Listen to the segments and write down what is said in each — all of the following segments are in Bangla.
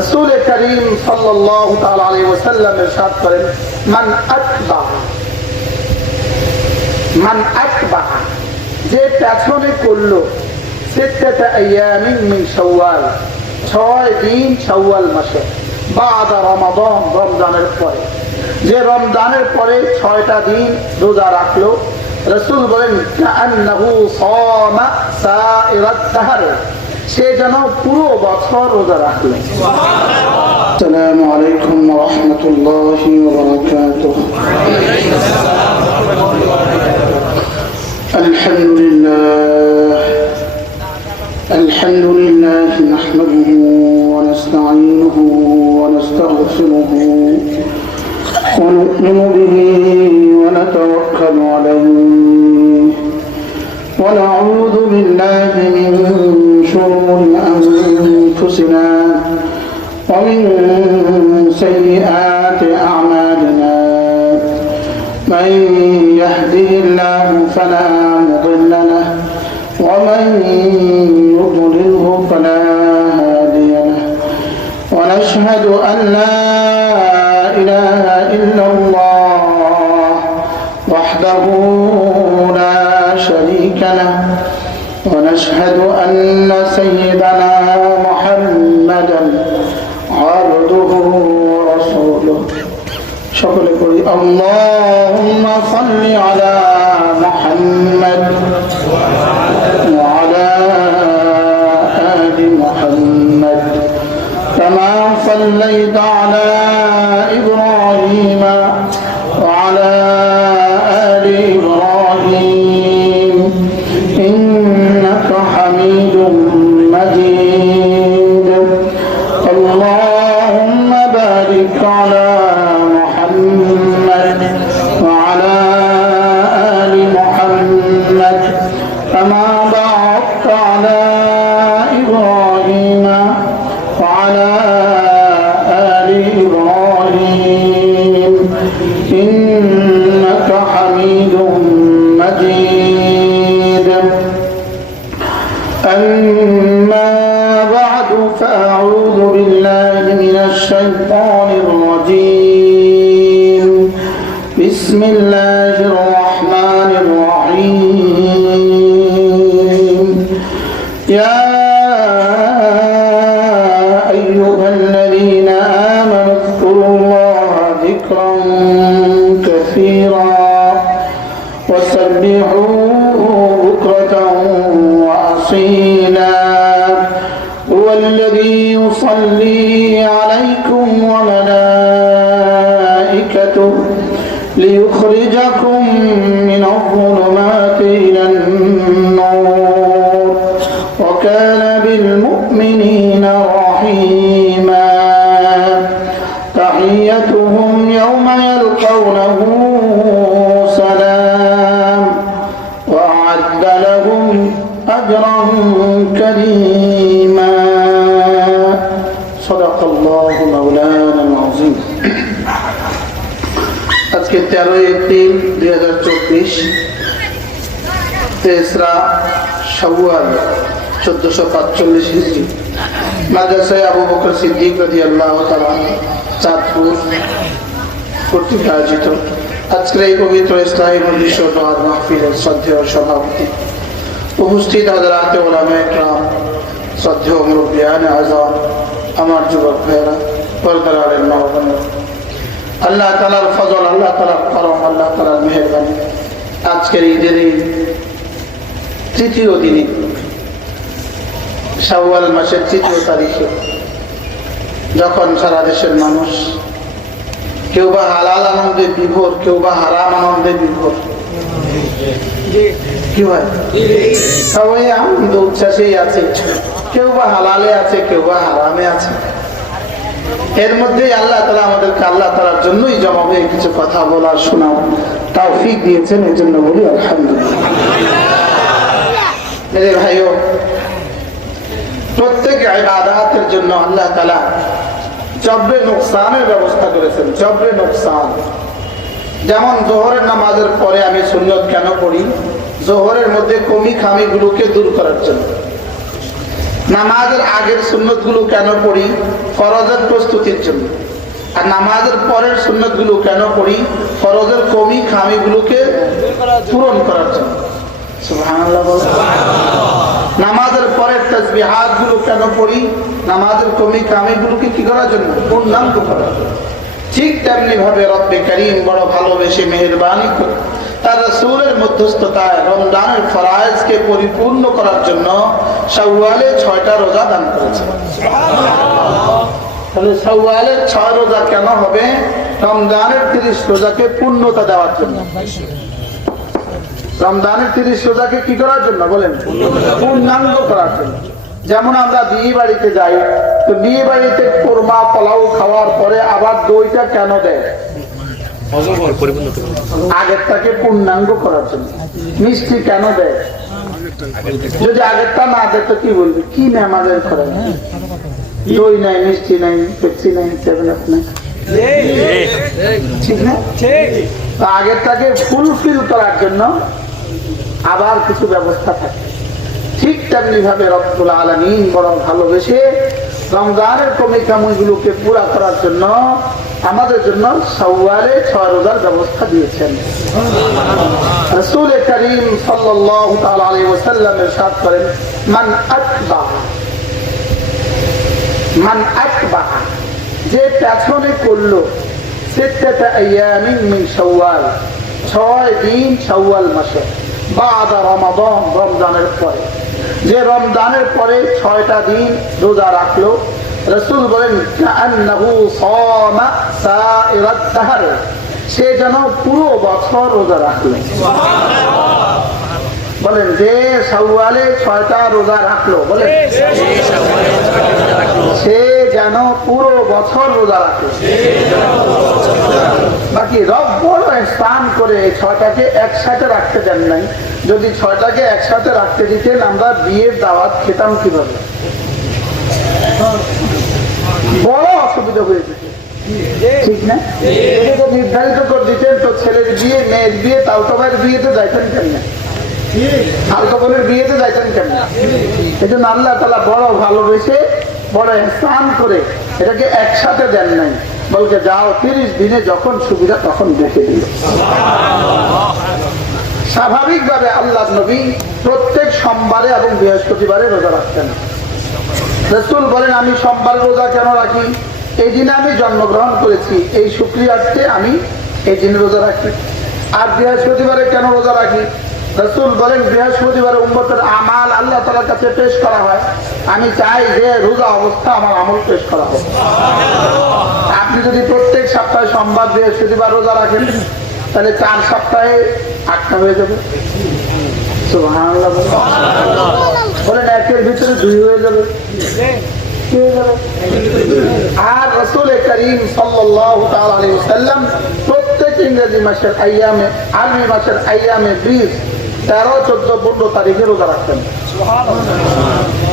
রাসূল করিম সাল্লাল্লাহু তাআলা আলাইহি ওয়াসাল্লাম ইরশাদ করেন, মান আতবা যে পেছনে করলো সিত্তাতা আইয়ামিন মিন শাওয়াল 6 দিন শাওয়াল মাসে বাদা রমাদান রমজানের পরে, যে রমজানের পরে 6টা দিন রোজা রাখলো, রাসূল বলেন কাআন্নাহু সামা সাইরাত দাহর, সে যেন পুরো বছর রোজা রাখলো। আসসালামু আলাইকুম ওয়া রাহমাতুল্লাহি ওয়া বারাকাতুহু। الحمد لله نحمده ونستعينه ونستغفره ونؤمن به ونتوكل عليه ونعوذ بالله من شرور أنفسنا ومن سيئات أعمالنا، من يهده الله فلا مضل له ومن يضلله فلا هادي له، ونشهد أن لا إله إلا الله وحده لا شريك له، ونشهد أن سيدنا محمدا عبده ورسوله. شكر لكم. اللهم صل على محمد وعلى آل محمد كما صليت على إبراهيم وعلى آل إبراهيم إنك حميد مجيد. اللهم بارك على محمد وعلى آل محمد كما باركت على إبراهيم وعلى آل إبراهيم إنك حميد مجيد. أما بعد فأعوذ بالله من الشيطان الرجيم. بسم الله الرحمن الرحيم. يا أيها الذين آمنوا اذكروا الله ذكرا كثيرا وسبحوه بكرة وأصيلا، هو الذي يصلي عليكم وملائكته ليخرجكم من الظلمات إلى النور وكان بالمؤمنين رحيما. تحيتهم يوم يلقونه سلام وأعد لهم أجرا كريما. صدق الله مولانا العظيم. আজকে 13-3-2024 তেসরা শাওয়াল 1445 হিজরি, মাদ্রাসায় আবু বকর সিদ্দিক রাদিয়াল্লাহু তাআলা চাঁদপুর কর্তৃক আয়োজিত আজকের এই পবিত্র ইসলামী মজলিস ও দোয়া মাহফিলের শ্রদ্ধেয় সভাপতি, উপস্থিত হযরত উলামায়ে কেরাম, শ্রদ্ধেয় মুরব্বিয়ানে আযম, আমার যুবক ভাইয়েরা, পর্দার আড়ালে মা ও বোনেরা, আল্লাহ তাআলার ফজল, আল্লাহ তাআলার করম, আল্লাহ তাআলার মেহেরবানি, আজকের ঈদের এই তৃতীয় দিনে শাওয়াল মাসের 3 তারিখে যখন সারা দেশের মানুষ কেউ বা হালাল আনন্দে বিভোর, কেউ বা হারাম আনন্দে বিভোর, কি হয় সবাই আনন্দ উচ্ছ্বাসেই আছে, কেউ বা হালালে আছে, কেউ বা হারামে আছে। এর মধ্যে আল্লাহ তাআলা আমাদেরকে আল্লাহ তাআলার জন্যই জমা হয়ে কিছু কথা বলার শোনাও তৌফিক দিয়েছেন, এই জন্য বলি আলহামদুলিল্লাহ। মেরে ভাইও, প্রত্যেক ইবাদতের জন্য আল্লাহ তাআলা জবরে নুকসানের ব্যবস্থা করেছেন। জবরে নুকসান, যেমন জোহরের নামাজের পরে আমি সুন্নত কেন পড়ি? জোহরের মধ্যে কমি খামি গুলোকে দূর করার জন্য। নামাজের আগের সুন্নত গুলো কেন পড়ি? ফরজের প্রস্তুতির জন্য। আর নামাজের পরের সুন্নতগুলো কেন পড়ি? ফরজের কমি খামিগুলোকে পূরণ করার জন্য। সুবহানাল্লাহ বলো। নামাজের পরের তাসবিহাত গুলো কেন পড়ি? নামাজের কমি খামিগুলোকে কি করার জন্য? পূর্ণাঙ্গ করার জন্য। ঠিক তেমনি ভাবে রব্বে কারীম বড় ভালোবেসে মেহেরবানি করে তার রাসূলের মধ্যস্থতায় রমজানের ফরয়েজকে পরিপূর্ণ করার জন্য শাওয়ালে 6টা রোজা দান করেছেন। তাহলে শাওয়ালের 6 রোজা কেন হবে? রমজানের 30 রোজাকে পূর্ণতা দেওয়ার জন্য। রমজানের 30 রোজাকে কি করার জন্য বলেন? পূর্ণাঙ্গ করার জন্য। যেমন আমরা বিয়ে বাড়িতে যাই, তো বিয়ে বাড়িতে কোরমা পোলাও খাওয়ার পরে আবার দইটা কেন দেয়? আগেরটাকে পূর্ণাঙ্গ করার জন্য। মিষ্টি কেন দেয়? যদি আগেরটা না দেয় তো কি বলবে? কি নামাজের করে দই নাই, মিষ্টি নাই, পেপসি নাই, 7-Up নাই, ঠিক না? আগেরটাকে ফুলফিল করার জন্য আবার কিছু ব্যবস্থা থাকে। ঠিক তেমনি ভাবে রব্বুল আলামিন বড় ভালোবেসে রমজানের কমি কামিগুলোকে পুরা করার জন্য আমাদের জন্য শাওয়ালে 6 রোজার ব্যবস্থা দিয়েছেন। রাসূল কারীম সাল্লাল্লাহু তাআলা আলাইহি ওয়াসাল্লাম ইরশাদ করেন, মান আতবা যে পেছনে করলো সিত্তাতা আইয়ামিন মিন শাওয়াল 6 দিন শাওয়াল মাসে বাদা রমাদান রমজানের পরে, যে রমজানের পরে 6টা দিন রোজা রাখলো, রাসূল বলেন কাআন্নাহু সামা সাইরাত দাহর, সে যেন পুরো বছর রোজা রাখলো। বলেন যে শাওয়ালে 6টা রোজা রাখলো, বলেন সে যেন পুরো বছর রোজা রাখলো। বাকি রব বড় ইহসান করে 6টাকে একসাথে রাখতে দেন নাই। যদি 6টাকে একসাথে রাখতে দিতেন আমরা বিয়ের দাওয়াত খেতাম কিভাবে? বড় অসুবিধা হয়ে যেত, ঠিক না? নির্ধারিত করে দিতেন তো ছেলের বিয়ে, মেয়ের বিয়ে, তালতো ভাইয়ের বিয়েতে যাইতেন কেন না? আলতো বোনের বিয়েতে যাইতেন কেন না? এই জন্য আল্লাহ তাআলা বড় ভালোবেসে বড় ইহসান করে এটাকে একসাথে দেন নাই, বলকে যাও 30 দিনে যখন সুবিধা তখন দেখে দিল। স্বাভাবিকভাবে আল্লাহ নবী প্রত্যেক সোমবারে এবং বৃহস্পতিবারে রোজা রাখতেন। রাসূল বলেন আমি সোমবার রোজা কেন রাখি? এই দিনে আমি জন্মগ্রহণ করেছি, এই শুকরিয়ার্থে আমি এই দিনে রোজা রাখি। আর বৃহস্পতিবারে কেন রোজা রাখি? রাসূল বলেন বৃহস্পতিবারে উম্মতের আমাল আল্লাহ তাআলার কাছে পেশ করা হয়, আমি চাই যে রোজা অবস্থা আমার আমল পেশ করা হোক। আপনি যদি প্রত্যেক সপ্তাহে সোমবার বৃহস্পতিবার রোজা রাখেন তাহলে 4 সপ্তাহে 8টা হয়ে যাবে। সুবহানাল্লাহ বলেন, 1-এর ভিতরে 2 হয়ে যাবে। আর রাসূল কারীম সাল্লাল্লাহু তাআলা আলাইহি ওয়াসাল্লাম প্রত্যেক ইংরেজি মাসের আইয়ামে, আরবি মাসের আইয়ামে 20, 13, 14, 15 তারিখে রোজা রাখতেন।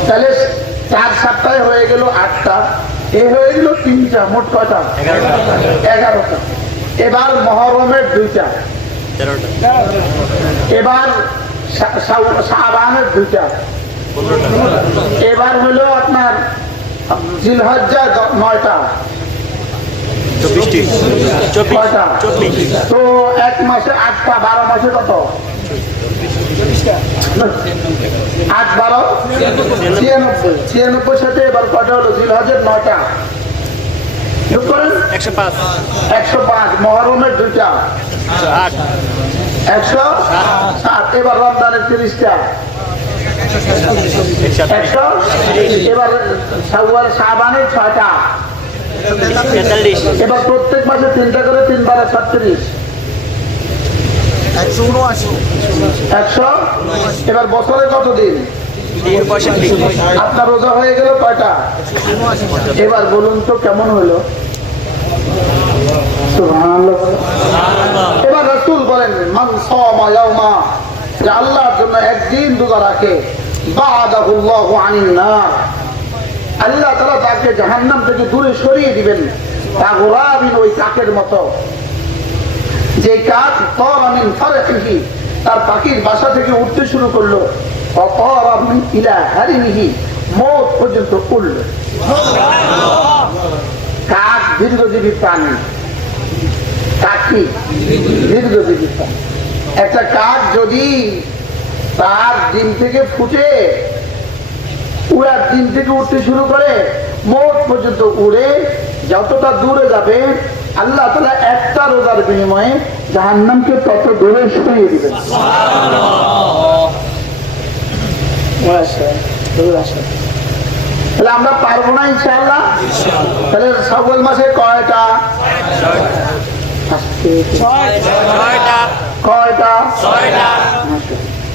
তাহলে 4 সপ্তাহে হয়ে গেল 8টা, এ হয়ে গেল 3টা, মোট কয়টা? 11টা। এবার মুহররমের 2টা, এবার শাবানের 2টা, এবার হলো আপনার জিলহজ্জা 9টা, 24টা। তো 1 মাসে 8টা, 12 মাসে কত? 8, 12, 96 সাথে এবার কয়টা হলো? জিলহজ্জের 9টা যোগ করেন 105, মুহররমের 2টা 107, এবার রমজানের 30টা 100, এবার শাবানের 6টা, এবার প্রত্যেক মাসে 3টা করে, 3 বারে 36, 100। এবার বছরে কত দিন? আপনার রোজা হয়ে গেল কয়টা? এবার বলুন তো কেমন হলো? এবার রাসূল বলেন মান সামা ইয়াওমা, যে আল্লাহর জন্য একদিন রোজা রাখে, বা'দাহুল্লাহু আনিন নার, আল্লাহ তাআলা তাকে জাহান্নাম থেকে দূরে সরিয়ে দিবেন। তাগুরাবিন, ওই কাকের মতো, যে কাক তারা মিন ফারহিহি, তার পাখির বাসা থেকে উঠতে শুরু করলো, ওয়া তারা মিন ইলা হারিমিহি, মৌত পর্যন্ত উঠল। কাক দীর্ঘজীবী প্রাণী, কাক কি দীর্ঘজীবী প্রাণী। একটা কাক যদি তার ডিম থেকে ফুটে উড়ার ডিম থেকে উঠতে শুরু করে, মৌত পর্যন্ত উড়ে যতটা দূরে যাবে আল্লাহ তাআলা একটা রোজার বিনিময়ে জাহান্নামকে তত দূরে সরিয়ে দিবেন। তাহলে আমরা পারবো না ইনশাআল্লাহ? তাহলে শাওয়াল মাসে কয়টা? কয়টা?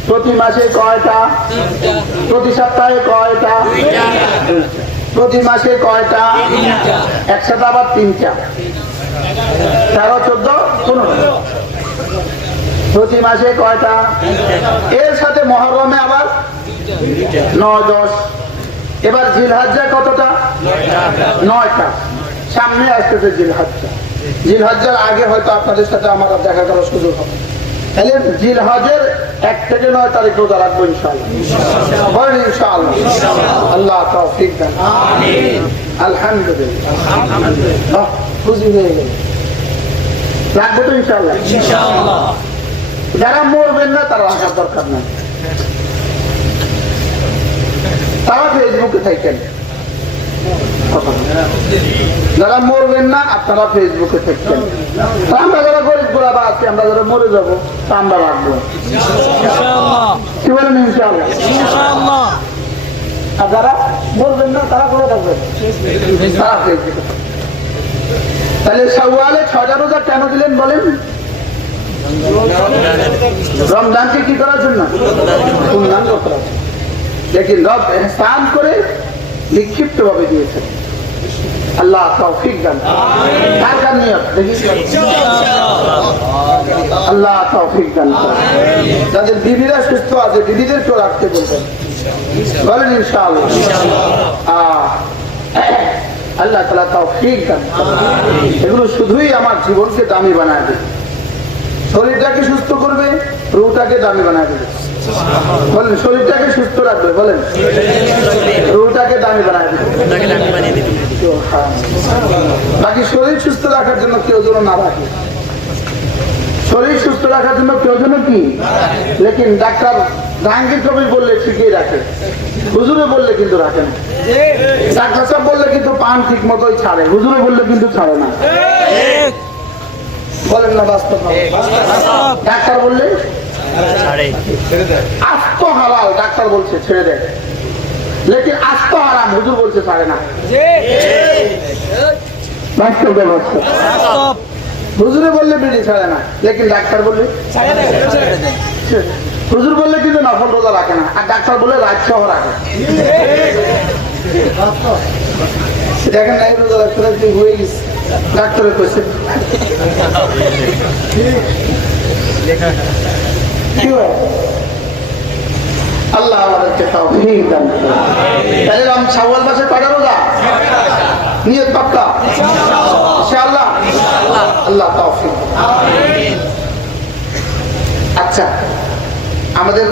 প্রতি মাসে কয়টা? প্রতি সপ্তাহে কয়টা? প্রতি মাসে কয়টা? একসাথে আবার 3টা, 13, 14, 15। প্রতি মাসে কয়টা? এর সাথে মুহররমে আবার 9, 10। এবার জিলহজ্জা কতটা? 9টা। সামনে আসতেছে জিলহজ্জা। জিলহজ্জার আগে হয়তো আপনাদের সাথে আমার দেখা করার সুযোগ হবে। তাহলে জিলহজের 1 থেকে 9 তারিখ রোজা রাখবো ইনশাআল্লাহ। বলেন ইনশাআল্লাহ। আল্লাহ তৌফিক দান। আমিন। আলহামদুলিল্লাহ। খুশি হয়ে গেল। রাখবো তো ইনশাআল্লাহ। ইনশাআল্লাহ। যারা মরবেন না তারা রাখার দরকার নাই, তারা ফেসবুকে থাকেন। যারা মরবেন না আপনারা ফেসবুকে থাকবেন। আমরা যারা গরিব গোলাবা আছি, আমরা যারা মরে যাবো তা আমরা রাখবো। কি বলেন ইনশাআল্লাহ? আর যারা মরবেন না তারা করে থাকবেন, তারা ফেসবুকে। তাহলে শাওয়ালে 6টা রোজা কেন দিলেন বলেন? রমজানকে কি করার জন্য? পূর্ণাঙ্গ করার জন্য। লেকিন রব ইহসান করে বিক্ষিপ্ত ভাবে দিয়েছেন। আল্লাহ তৌফিক দান। কার নিয়ত দেখি? আল্লাহ তৌফিক দান। যাদের বিবিরা সুস্থ আছে বিবিদেরকেও রাখতে বলবেন। বলেন ইনশাআল্লাহ। আল্লাহ তাআলা তৌফিক দান। এগুলো শুধুই আমার জীবনকে দামি বানায় দেবে, শরীরটাকে সুস্থ করবে, রূহটাকে দামি বানায় দেবে। বলেন শরীরটাকে সুস্থ রাখবে, বলেন রূহটাকে দামি বানায় দেবে। বাকি শরীর সুস্থ রাখার জন্য কেউ যেন না রাখে, শরীর সুস্থ রাখার জন্য কেউ যেন কি। লেকিন ডাক্তার জাহাঙ্গীর কবির বললে ঠিকই রাখে, হুজুরে বললে কিন্তু রাখে না। ডাক্তার সাহেব বললে কিন্তু পান ঠিক মতোই ছাড়ে, হুজুরে বললে কিন্তু ছাড়ে না। বলেন না বাস্তব? ডাক্তার বললে আস্ত হালাল, ডাক্তার বলছে ছেড়ে দেয়, লেকিন আস্ত হারাম হুজুর বলছে ছাড়ে না। বাস্তব ব্যবস্থা। হুজুরে বললে বিড়ি ছাড়ে না, লেকিন ডাক্তার বললে। হুজুর বললে কিন্তু নফল রোজা রাখে না, আর ডাক্তার বলে রাত সহ রাখে। দেখেন না, এই রোজা রাখতে হয়ে গেছে, ডাক্তারের কইছে কি হয়। আল্লাহ আমাদেরকে তৌফিক দান করুন। তাহলে শাওয়াল মাসে কয়টা রোজা? নিয়ত পাক্কা ইনশাআল্লাহ। আল্লাহ তৌফিক। আমিন। আচ্ছা, আমাদের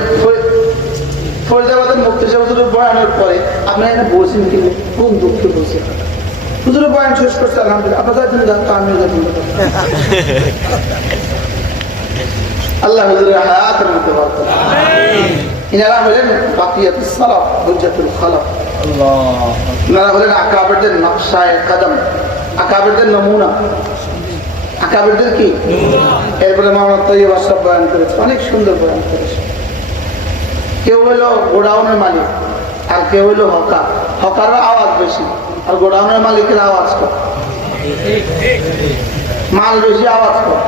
ফরিদাবাদের মুফতি হুজুরের বয়ানের পরে আপনারা এখানে বলছেন কি কোন দুঃখে বলছে? হুজুরের বয়ান শেষ করছে আলহামদুলিল্লাহ। আপনারা যাচ্ছেন, আমিও যাচ্ছেন। আল্লাহ হুজুরের হায়াতের মধ্যে বরকত। আমিন। ইনারা হলেন বাকিয়াতুস সালাফ, হুজ্জাতুল খালাফ। আল্লাহ। ইনারা হলেন আকাবিরদের নকশায়ে কদম, আকাবিরদের নমুনা, আকাবিরদের কি নমুনা। এরপরে মোহাম্মদ তৈয়ব আশরাফ বয়ান করেছে, অনেক সুন্দর বয়ান করেছে। কেউ হলো গোডাউনের মালিক আর কেউ হলো হকার। হকারের আওয়াজ বেশি আর গোডাউনের মালিকের আওয়াজ কম। মাল বেশি আওয়াজ কম,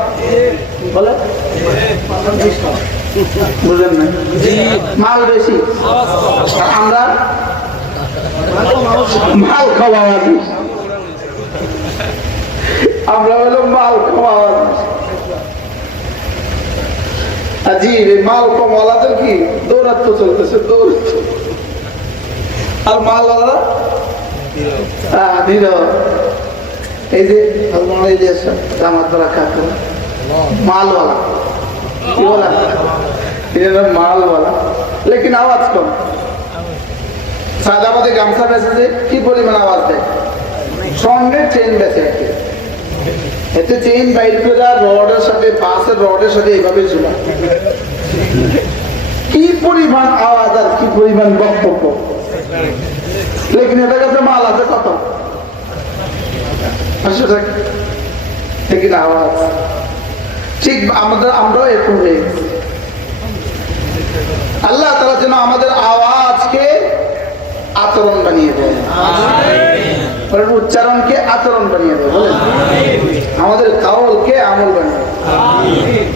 বলে বুঝলেন না? মাল বেশি আর আমরা মাল কম আওয়াজ। আমরা হলো মাল কম আওয়াজ। আজীব, এই মাল কমওয়ালাদের কি দৌড়াত্ম চলতেছে, দৌড়াত্ম। আর মালওয়ালা ধীর। এই যে মালওয়ালা কি বলা, মালওয়ালা, লেকিন আওয়াজ কম। সাদাবাদে গামছা বেচেছে, কি পরিমাণ আওয়াজ দেয়, স্বর্ণের চেন বেচে, এতে চেন বাইর করে রডের সাথে, বাসের রডের সাথে এইভাবে ঝুলা, কি পরিমাণ আওয়াজ আর কি পরিমাণ বক্তব্য। লেকিন এটার কাছে মাল আছে কত, আওয়াজ। ঠিক আমরাও এরকম হয়ে গেছি। আল্লাহ তাআলা যেন আমাদের আওয়াজকে আচরণ বানিয়ে দেয়, উচ্চারণকে আচরণ বানিয়ে দেয়, বলেন আমাদের কাউলকে আমল বানিয়ে দেয়,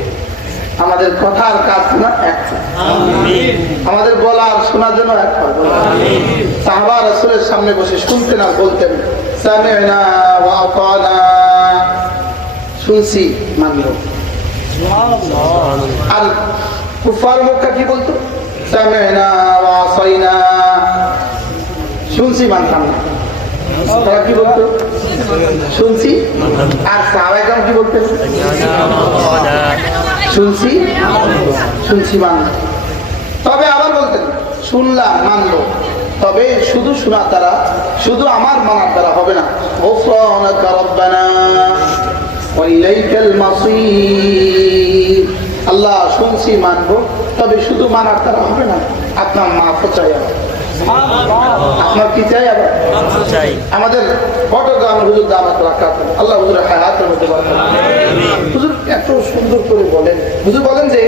আমাদের কথার কাজ যেন এক, আমাদের বলার শোনার জন্য এক হয়। সাহাবা রাসূলের সামনে বসে শুনতেন আর বলতেন সামি'না ওয়া আতা'না, শুনছি মানব। আর কুফার মক্কা কি বলতো, সামি'না ওয়া আসাইনা, শুনছি মানতাম না। তারা কি বলতো, শুনছি। আর সাহাবায়ে কেরাম কি বলতেন, শুনছি শুনছি মানব। তবে আবার বলতেন শুনলাম মানলো, তবে শুধু শোনার দ্বারা, শুধু আমার মানার দ্বারা হবে না। গুফরানাকা রাব্বানা ওয়া ইলাইকাল মাসীর, আল্লাহ শুনছি মানবো, তবে শুধু মানার দ্বারা হবে না, আপনার মাফও চাই, আপনার কি চাই, আবার আমাদের বটগ্রাম হুজুর দামাত রাকাতুহু, আল্লাহ হুজুরের হায়াতের মধ্যে বারাকা। হুজুর এত সুন্দর করে বলেন, হুজুর বলেন যে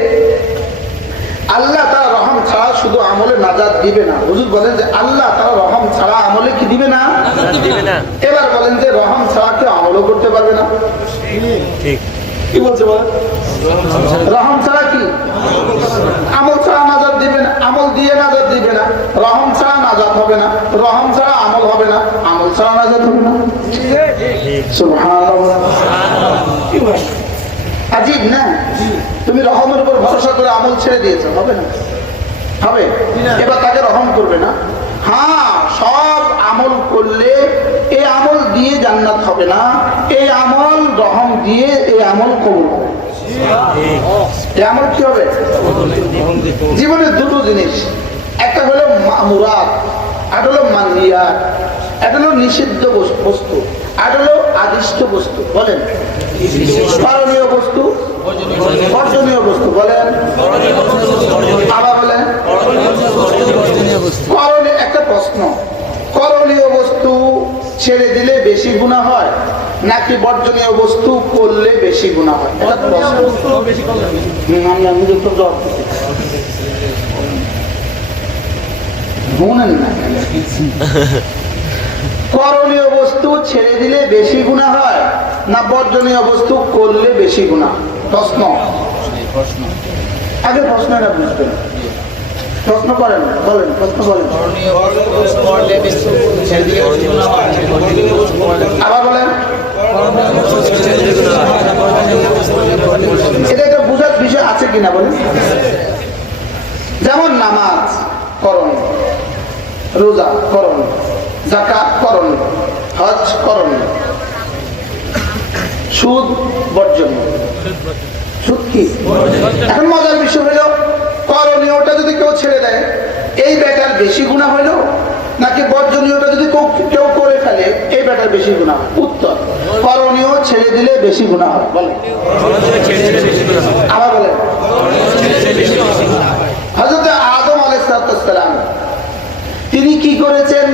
আল্লাহ তাআলা রহম ছাড়া শুধু আমলে নাজাত দিবে না। হুজুর বলেন যে আল্লাহ তাআলা রহম ছাড়া আমলে কি দিবে না, এবার বলেন যে রহম ছাড়া কেউ আমলও করতে পারবে না। ঠিক কি বলছে, বলেন রহম ছাড়া কি, আমল ছাড়া নাজাত দিবে না, আমল দিয়ে নাজাত দিবে না, রহম ছাড়া নাজাত হবে না, রহম ছাড়া আমল হবে না, আমল ছাড়া নাজাত হবে না। সুবহানাল্লাহ, আজীব না? তুমি রহমের উপর ভরসা করে আমল ছেড়ে দিয়েছো, হবে না, হবে? এবার তাকে রহম করবে না। হ্যাঁ, সব আমল করলে এই আমল দিয়ে জান্নাত হবে না, এই আমল রহম দিয়ে এই আমল কবুল হবে। এই আমল কি হবে? জীবনে দুটো জিনিস, একটা হলো মামুরাত, আর হলো মানহিয়াত। এটা হলো নিষিদ্ধ বস্তু, আর হলো আদিষ্ট বস্তু। বলেন করণীয় বস্তু, বর্জনীয় বস্তু। বলেন আবার বলেন। করণীয়, একটা প্রশ্ন, করণীয় বস্তু ছেড়ে দিলে বেশি গুনাহ হয় নাকি বর্জনীয় বস্তু করলে বেশি গুনাহ হয়? এটা প্রশ্ন। আমি তো জবাব দিচ্ছি, শুনেন না। করণীয় বস্তু ছেড়ে দিলে বেশি গুনাহ হয় না বর্জনীয় বস্তু করলে বেশি গুনাহ? প্রশ্ন, আগে প্রশ্ন না বুঝবেন, প্রশ্ন করেন, বলেন প্রশ্ন বলেন। আবার বলেন। এটা একটা বুঝার বিষয় আছে কিনা বলেন। যেমন নামাজ করণীয়, রোজা করণীয়, যাকাত করণীয়, হজ করণীয়, সুদ বর্জনীয়। সুদ কি? এখন মজার বিষয় হলো করণীয়টা যদি কেউ ছেড়ে দেয় এই বেটার বেশি গুনাহ হইল নাকি বর্জনীয়টা যদি কেউ করে ফেলে এই বেটার বেশি গুনাহ? উত্তর, করণীয় ছেড়ে দিলে বেশি গুনাহ হয়। বলেন আবার বলেন। হযরত আদম আলাইহিস সালাম তিনি কি করেছেন?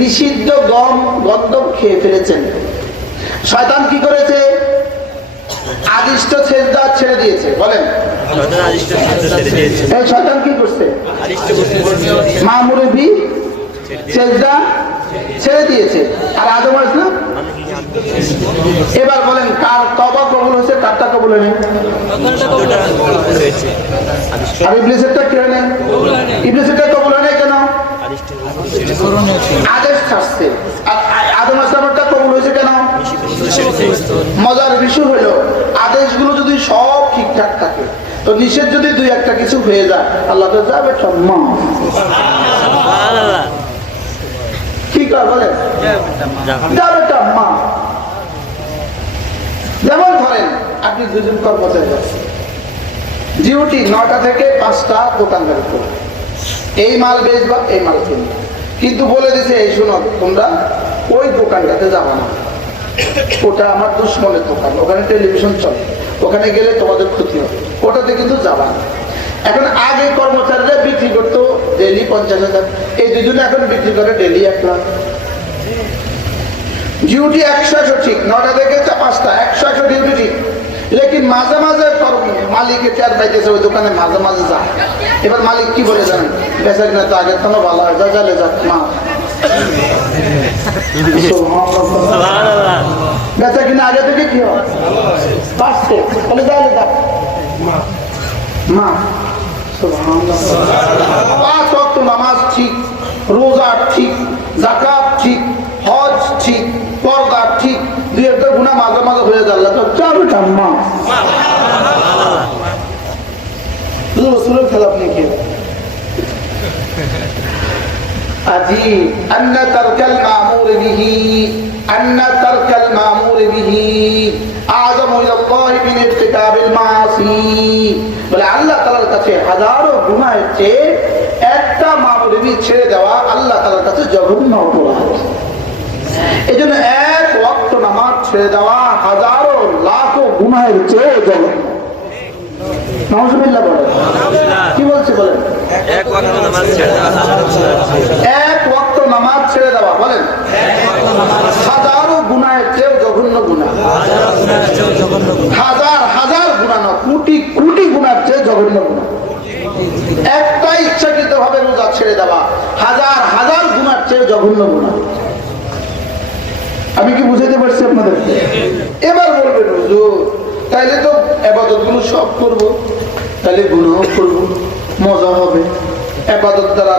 নিষিদ্ধ গম গন্ধব খেয়ে ফেলেছেন। শয়তান কি করেছে? আদিষ্ট সেজদা ছেড়ে দিয়েছে। বলেন এই শয়তান কি করছে? মামুরবি সেজদা ছেড়ে দিয়েছে। আর আদম আলাইহিস সালাম, এবার বলেন কার তওবা কবুল হয়েছে, কারটা কবুল হয়নি? আর ইবলিসেরটা কি হয়নি? ইবলিসেরটা কবুল হয়নি কেন? আদেশ ছাড়ছে। আর আদম আলাইহিস সালামেরটা কবুল হয়েছে কেন? মজার বিষয় হলো আদেশগুলো যদি সব ঠিকঠাক থাকে তো নিষেধ যদি দুই একটা কিছু হয়ে যায় আল্লাহ তো যাবে সম্মান। ঠিক আছে বলেন, যাবে সম্মান। যেমন ধরেন আপনি দুজন কর্মচারী আছেন, ডিউটি 9টা থেকে 5টা দোকানদারি করবে, এই মাল বেচবা এই মাল কিনবে। কিন্তু বলে দিছে এই শোনো তোমরা ওই দোকানটাতে যাবো না, ওটা আমার দুশ্মনের দোকান, ওখানে টেলিভিশন চলে, ওখানে গেলে তোমাদের ক্ষতি হবে, ওটাতে কিন্তু যাবা না। এখন আগে কর্মচারীরা বিক্রি করতো ডেলি 50,000, এই দুজনে এখন বিক্রি করে ডেলি 1 লাখ। ডিউটি 100 ঠিক, 9টা থেকে 5টা 100 ডিউটি ঠিক, লেকিন মাঝে মাঝে মালিকে চার পাইতেছে ওই দোকানে মাঝে মাঝে যায়। এবার মালিক কি বলে জানেন, বেচা কিনা তো আগের তো ভালো হয়, যালে যাক মা বেচা কিনা আগে থেকে কি হয় বাঁচতে, তাহলে যালে যাক মা। 5 ওয়াক্ত নামাজ ঠিক, রোজা ঠিক, যাকাত ঠিক, হজ ঠিক, পর্দা ঠিক, 2-1টা গুনাহ মাঝে মাঝে হয়ে যাবে তো চারটা মা রসুলের খেলাফ নেই কি আজি আন্না তারকাল মামুর বিহি, আন্না তারকাল মামুর বিহি আযমু ইলাল্লাহি মিন ইরতিকাবিল মাসি। বলে আল্লাহ তাআলার কাছে হাজারো গুনাহের চেয়ে একটা মামুর বিহি ছেড়ে দেওয়া আল্লাহ তাআলার কাছে জঘন্য অপরাধ। এজন্য 1 ওয়াক্ত নামাজ ছেড়ে দেওয়া হাজারো লাখো গুনাহের চেয়ে জঘন্য। নাউজুবিল্লাহ বলেন, কি বলছে বলেন? 1 ওয়াক্ত নামাজ ছেড়ে দেওয়া, 1 ওয়াক্ত নামাজ ছেড়ে দেওয়া বলেন হাজারো গুনাহের চেয়ে জঘন্য গুনাহ। হাজার হাজার গুনাহ না, কোটি কোটি গুনাহের চেয়ে জঘন্য গুনাহ। একটা ইচ্ছাকৃত ভাবে রোজা ছেড়ে দেওয়া হাজার হাজার গুনাহের চেয়ে জঘন্য গুনাহ। আমি কি বুঝাইতে পারছি আপনাদেরকে? এবার বলবেন হুজুর তাইলে তো ইবাদত গুলো সব করবো, তাহলে গুনাহ করবো, মজা হবে, ইবাদত দ্বারা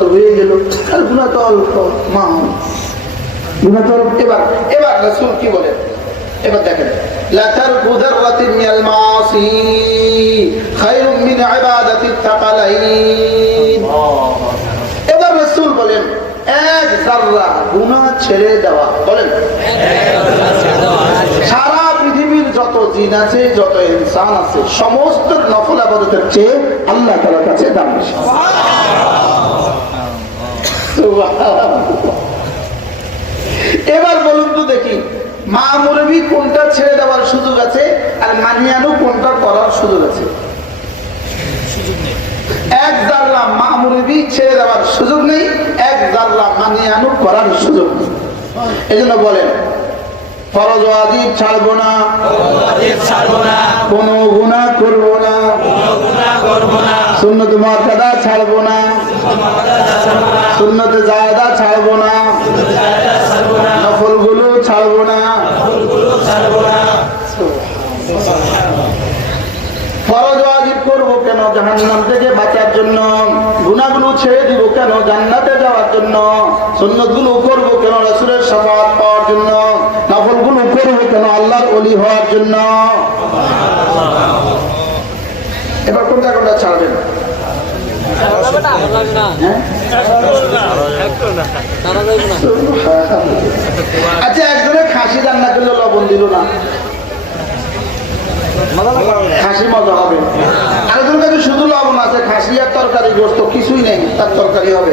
তো হয়ে গেল, আর গুনাহ তো অল্প মা গুনাহ তো এবার এবার রাসূল কি বলে? এবার দেখেন লা তারকু যাররাতিন মিনাল মাসি খায়রুম মিন ইবাদাতিত তাকালাইন। এবার রাসূল বলেন 1 যাররা গুনাহ ছেড়ে দেওয়া, বলেন সারা পৃথিবীর যত জিন আছে, যত ইনসান আছে, সমস্ত নফল ইবাদতের চেয়ে আল্লাহ তাআলার কাছে দাম বেশি। এবার বলুন তো দেখি মা মুরবি কোনটা ছেড়ে দেওয়ার সুযোগ আছে আর মানিয়ানো কোনটা করার সুযোগ আছে? 1 যাররা মা মুরবি ছেড়ে দেওয়ার সুযোগ নেই, 1 যাররা মানিয়ানো করার সুযোগ নেই। এজন্য বলেন ফরজ ওয়াজিব ছাড়বো না, কোনো গুনাহ করবো না, সুন্নত মুআক্কাদা ছাড়বো না, সুন্নতে জায়েদা ছাড়বো না, নফল গুলো ছাড়বো না। ফরজ ওয়াজিব করবো কেন? জাহান্নাম থেকে বাঁচার জন্য। গুনাহগুলো ছেড়ে দিব কেন? জান্নাতে যাওয়ার জন্য। সুন্নতগুলো করবো কেন? রাসূলের শাফাআত পাওয়ার জন্য। নফলগুলো করবো কেন? আল্লাহর ওলি হওয়ার জন্য। এবার কোনটা কোনটা ছাড়বেন? আচ্ছা একজনে খাসি রান্না করলে লবণ দিল না, খাসি মজা হবে। আরেকজন কাছে শুধু লবণ আছে, খাসি আর তরকারি গোস্ত কিছুই নেই, তার তরকারি হবে।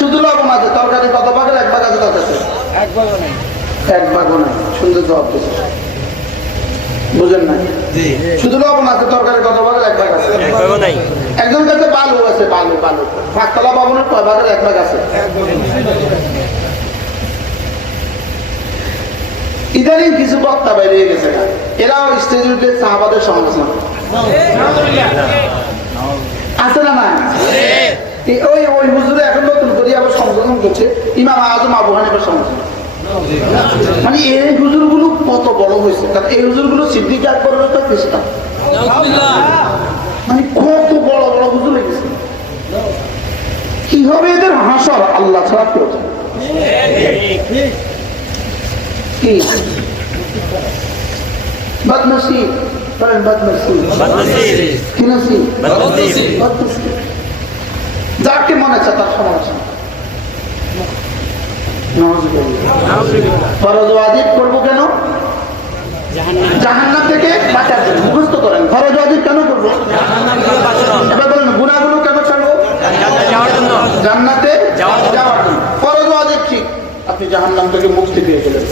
শুধু লবণ আছে, তরকারি কত ভাগের? 1 ভাগ আছে তার কাছে, 1 ভাগও নাই। সুন্দর জবাব দিচ্ছে, বুঝেন না? শুধু লবণ আছে, তরকারি কত ভাগের? 1 ভাগ আছে। একজন কাছে বালু আছে, বালু বালু 5 তলা ভবনের কয় ভাগের? 1 ভাগ আছে। ইদানিং কিছু বক্তা বাইরে গেছে, এরাও স্টেজে উঠে সাহাবাদের সমালোচনা আছে না না? ওই ওই হুজুরে এখন নতুন করে আবার সংশোধন করছে, ইমাম আজম আবু হানিফার সমালোচনা। মানে এই হুজুর গুলো কত বড় হয়েছে, কারণ এই হুজুর গুলো সিদ্দিক আকবরের তো চেষ্টা, মানে কত বড় বড় হুজুর হয়ে গেছে। কি হবে এদের হাসর? আল্লাহ ছাড়া কেউ জানে। কি বদনসি বলেন, বদনসি কি নসি? যাকে মনে আছে তার সমালোচনা। ফরজ ওয়াজিব করবো কেন? জাহান্নাম থেকে বাঁচার জন্য। মুখস্থ করেন, ফরজ ওয়াজিব কেন করবো? এবার বলেন গুনাহগুলো কেন ছাড়বো? জান্নাতে যাওয়ার জন্য। ফরজ ওয়াজিব ঠিক, আপনি জাহান্নাম থেকে মুক্তি পেয়ে গেলেন।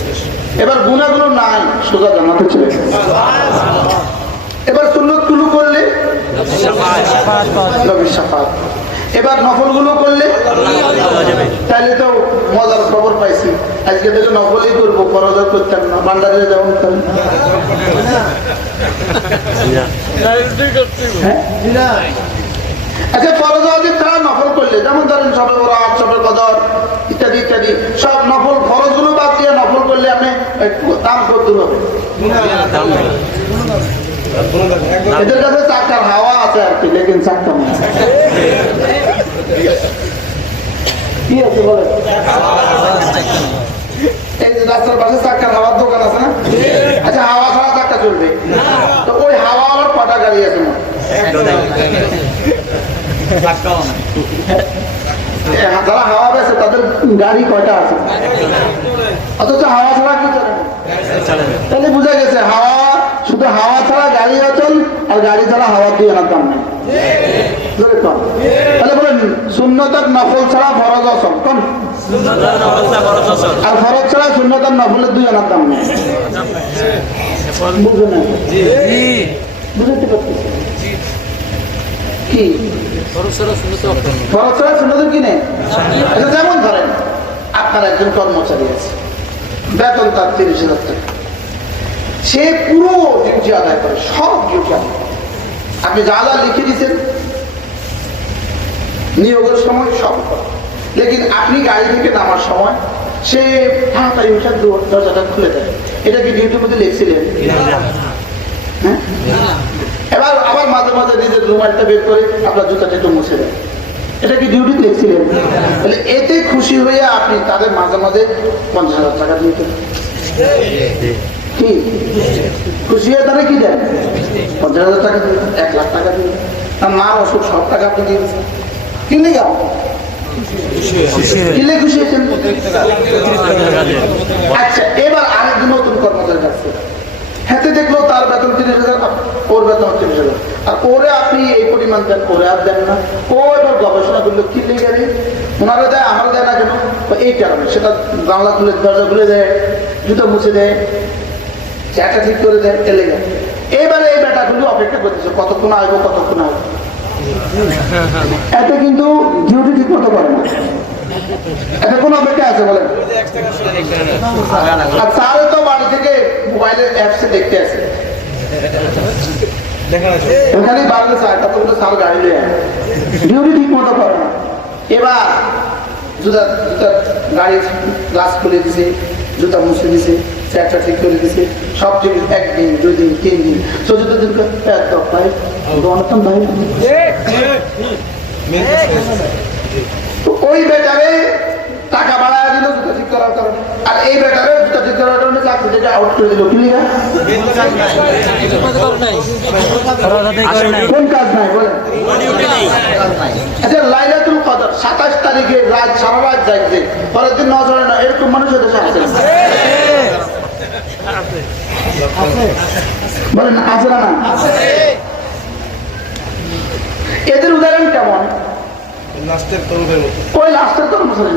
এবার গুনাহগুলো নাই, সোজা জান্নাতে চলে গেলেন। এবার সুন্নতগুলো করলে নবীর শাফাত। এবার নফলগুলো করলে তাহলে তো মজার খবর পাইছি। আজকে থেকে নফলই করবো, ফরজ করতাম না, ভান্ডারে যেমন করেন। আচ্ছা, ফরজ ওয়াজিব ছাড়া নফল করলে, যেমন ধরেন সবে বরাত, সবে কদর ইত্যাদি ইত্যাদি সব নফল, ফরজগুলো বাদ দিয়ে নফল করলে আপনি দাম করতে হবে। এদের কাছে চাকার হাওয়া আছে আর কি, লেকিন চাক্কা কি আছে বলেন? এই যে রাস্তার পাশে চাক্কার হাওয়ার দোকান আছে না? আচ্ছা, হাওয়া ছাড়া চাক্কা চলবে, তো ওই হাওয়া আবার কটা গাড়ি আছে না? যারা হাওয়া বেছে তাদের গাড়ি কয়টা আছে? অথচ হাওয়া ছাড়া কি চলে? তাহলে বোঝা গেছে হাওয়া, শুধু হাওয়া ছাড়া গাড়ি অচল, আর গাড়ি ছাড়া হাওয়া দিয়ে আনার দাম নেই। তাহলে বলেন সুন্নত আর নফল ছাড়া ফরজ অচল কোন? আর ফরজ ছাড়া সুন্নত আর নফলের দুই আনার দাম নেই। বুঝতে পারছি কি ফরজ ছাড়া সুন্নতের কি নেই? যেমন ধরেন আপনার একজন কর্মচারী আছে, বেতন তার 30,000 টাকা, সে পুরো ডিউটি আদায় করে, সব ডিউটি আদায় করে। আপনি যা যা লিখে দিচ্ছেন নিয়োগের সময় সব করে, লেকিন আপনি গাড়ি থেকে নামার সময় সে তাড়াতাড়ি উঠে দরজাটা খুলে দেয়। এটা কি ডিউটির মধ্যে লিখছিলেন? হ্যাঁ। এবার আবার মাঝে মাঝে নিজের রুমালটা বের করে আপনার জুতাটা একটু মুছে দেয়। এটা কি ডিউটি লিখছিলেন? তাহলে এতে খুশি হয়ে আপনি তাদের মাঝে মাঝে 50,000 টাকা দিতেন। কি খুশি হয়ে তারা কি দেন? 50,000 টাকা দিন, 1 লাখ টাকা দিন, তার নাম ওষুধ সব টাকা আপনি দিয়েছেন। কি লেগা কিলে খুশি হয়েছেন? আচ্ছা, এবার আরেকদিন নতুন কর্মচারী আসছে, হাতে দেখলো তার বেতন 30,000, ওর বেতন 30,000, আর ওরে আপনি এই পরিমাণ দেন, ওরে আর দেন না। ও এবার গবেষণা করলো কি লেগে গেলে ওনারা দেয়, আমার দেয় না কেন? এই কারণে সেটা জানলা খুলে দরজা খুলে দেয়, জুতো মুছে দেয়, চাটা ঠিক করে দেয়, এলে গেল। এবারে এই বেটাগুলো অপেক্ষা করতেছে কতক্ষণ আসবো, কতক্ষণ আসবো। এতে কিন্তু ডিউটি ঠিক মতো করে না। এতে কোন অপেক্ষা আছে বলেন? আর তারও তো বাড়ি থেকে মোবাইলের অ্যাপসে দেখতে আসে, ওখানে বাড়লে চায়, তখন তো সার গাড়ি নিয়ে ডিউটি ঠিক মতো করে না। এবার জুতা গাড়ি গ্লাস খুলে দিছে, জুতা মুছে দিছে, চেয়ারটা ঠিক করে দিছে, সব ঠিক 1 দিন 2 দিন 3 দিন 14 দিন ভাই গণতম ভাই। ওই বেটারে টাকা বাড়ায় দিল জুতা ঠিক করার কারণে, আর এই বেটারে জুতা ঠিক করার কারণে চাকরি থেকে আউট করে দিল। কি লিগা? কোন কাজ নাই বলেন? আচ্ছা, লাইলাতুল কদর 27 তারিখে রাত সারা রাত জাগছে, পরের দিন নজর হয় না, এরকম মানুষ দেশে আছে বলেন? আছে না? এদের উদাহরণ কেমন? ওই লাস্টের কর্মচারী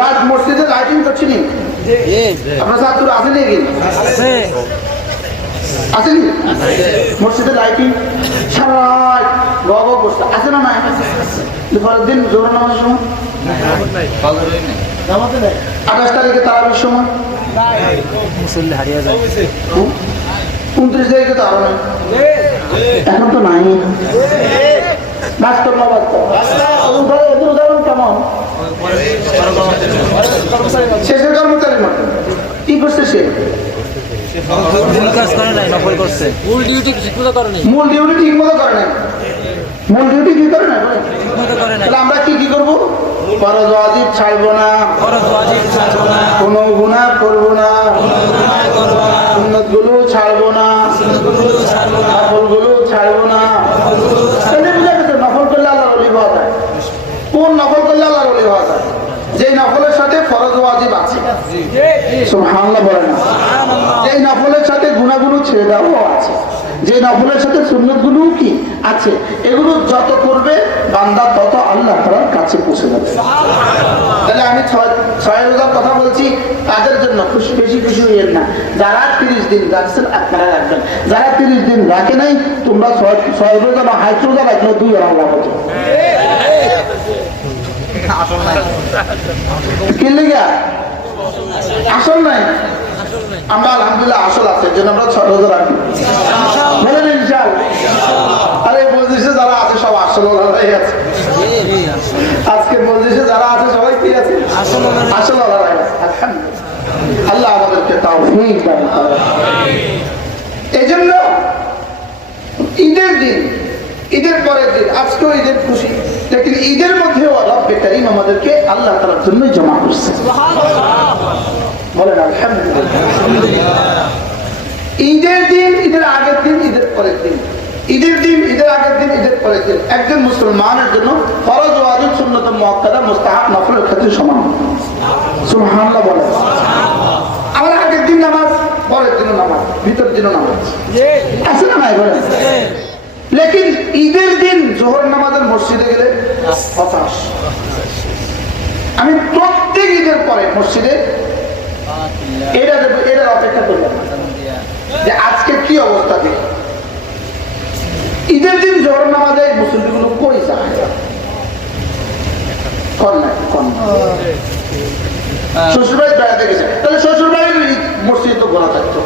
রাত মসজিদে লাইটিং করছি নি? আপনার ছাত্র আসেনি? আসেনি মসজিদে লাইটিং সারা রাত করছে, আছে না? নাই। পরের দিন জোহর নামাজের সময়, 28 তারিখে তারাবির সময়, 29 তারিখে তো আরো নাই, এখন তো নাই। বাস্তব না বাস্তব? এদের উদাহরণ কেমন? শেষের কর্মচারী মতো কি করছে সে? মূল ডিউটি ঠিক মতো করে নাই। মূল ডিউটি কি করে না? তাহলে আমরা কি করবো? ফরজ ওয়াজিব ছাড়বো না, কোনো গুনাহ করবো না, সুন্নাত গুলো ছাড়বো না, নফল গুলো ছাড়বো না। নফল করলে আল্লাহর ওলি হওয়া যায়। কোন নফল করলে আল্লাহর ওলি হওয়া যায়? যে নফলের সাথে ফরজ ওয়াজিব আছে। সুবহানাল্লাহ বলে না। যে নফলের সাথে গুনাহগুলো ছেড়ে দেওয়াও আছে, যে নফলের সাথে সুন্নতগুলো কি আছে, এগুলো যত করবে বান্দা তত আল্লাহ তাআলার কাছে পৌঁছে যাবে। তাহলে আমি 6 রোজার কথা বলছি তাদের জন্য খুশি, বেশি খুশি হইয়েন না। যারা 30 দিন রাখছেন আপনারা রাখবেন, যারা 30 দিন রাখে নাই তোমরা 6 রোজা বা 8 রোজা রাখলে 2 আল্লাহ হতো কি লেগা আসল নাই। আমরা আলহামদুলিল্লাহ আসল আছে, জন্য আমরা 6 রোজা রাখি বলেন ইনশাআল্লাহ। আরে মজলিসে যারা আছে সব আসল ওলারাই আছে, আজকে মজলিসে যারা আছে সবাই কি আছে? আসল ওলারাই আছে। আলহামদুলিল্লাহ, আল্লাহ আমাদেরকে তাওফীক দান করেন। এইজন্য ঈদের দিন, ঈদের পরের দিন, আজকেও ঈদের খুশি, লেকিন ঈদের মধ্যেও রব্বে কারীম আমাদেরকে আল্লাহ তাআলার জন্য জমা করছে। বলেন আলহামদুলিল্লাহ। ঈদের দিন, ঈদের আগের দিন, ঈদের পরের দিন, ঈদের দিন, ঈদের আগের দিন, ঈদের পরের দিন একজন মুসলমানের জন্য ফরজ, ওয়াজিব, সুন্নত, মুআক্কাদা, মুস্তাহাব, নফলের ক্ষেত্রে সমান। সুবহানাল্লাহ বলেন। আমার আগের দিন নামাজ, পরের দিনও নামাজ, ভিতর দিনও নামাজ আছে না নাই বলেন। লেকিন ঈদের দিন জোহর নামাজের মসজিদে গেলে হতাশ। আমি প্রত্যেক ঈদের পরে মসজিদে এটার অপেক্ষা করলাম যে আজকে কি অবস্থা দেখি। ঈদের দিন জোহর নামাজে মুসল্লিগুলো কই যায়? শ্বশুরবাড়ি বেড়াতে গেছে, তাহলে শ্বশুরবাড়ির মসজিদ তো গোলা থাকতো।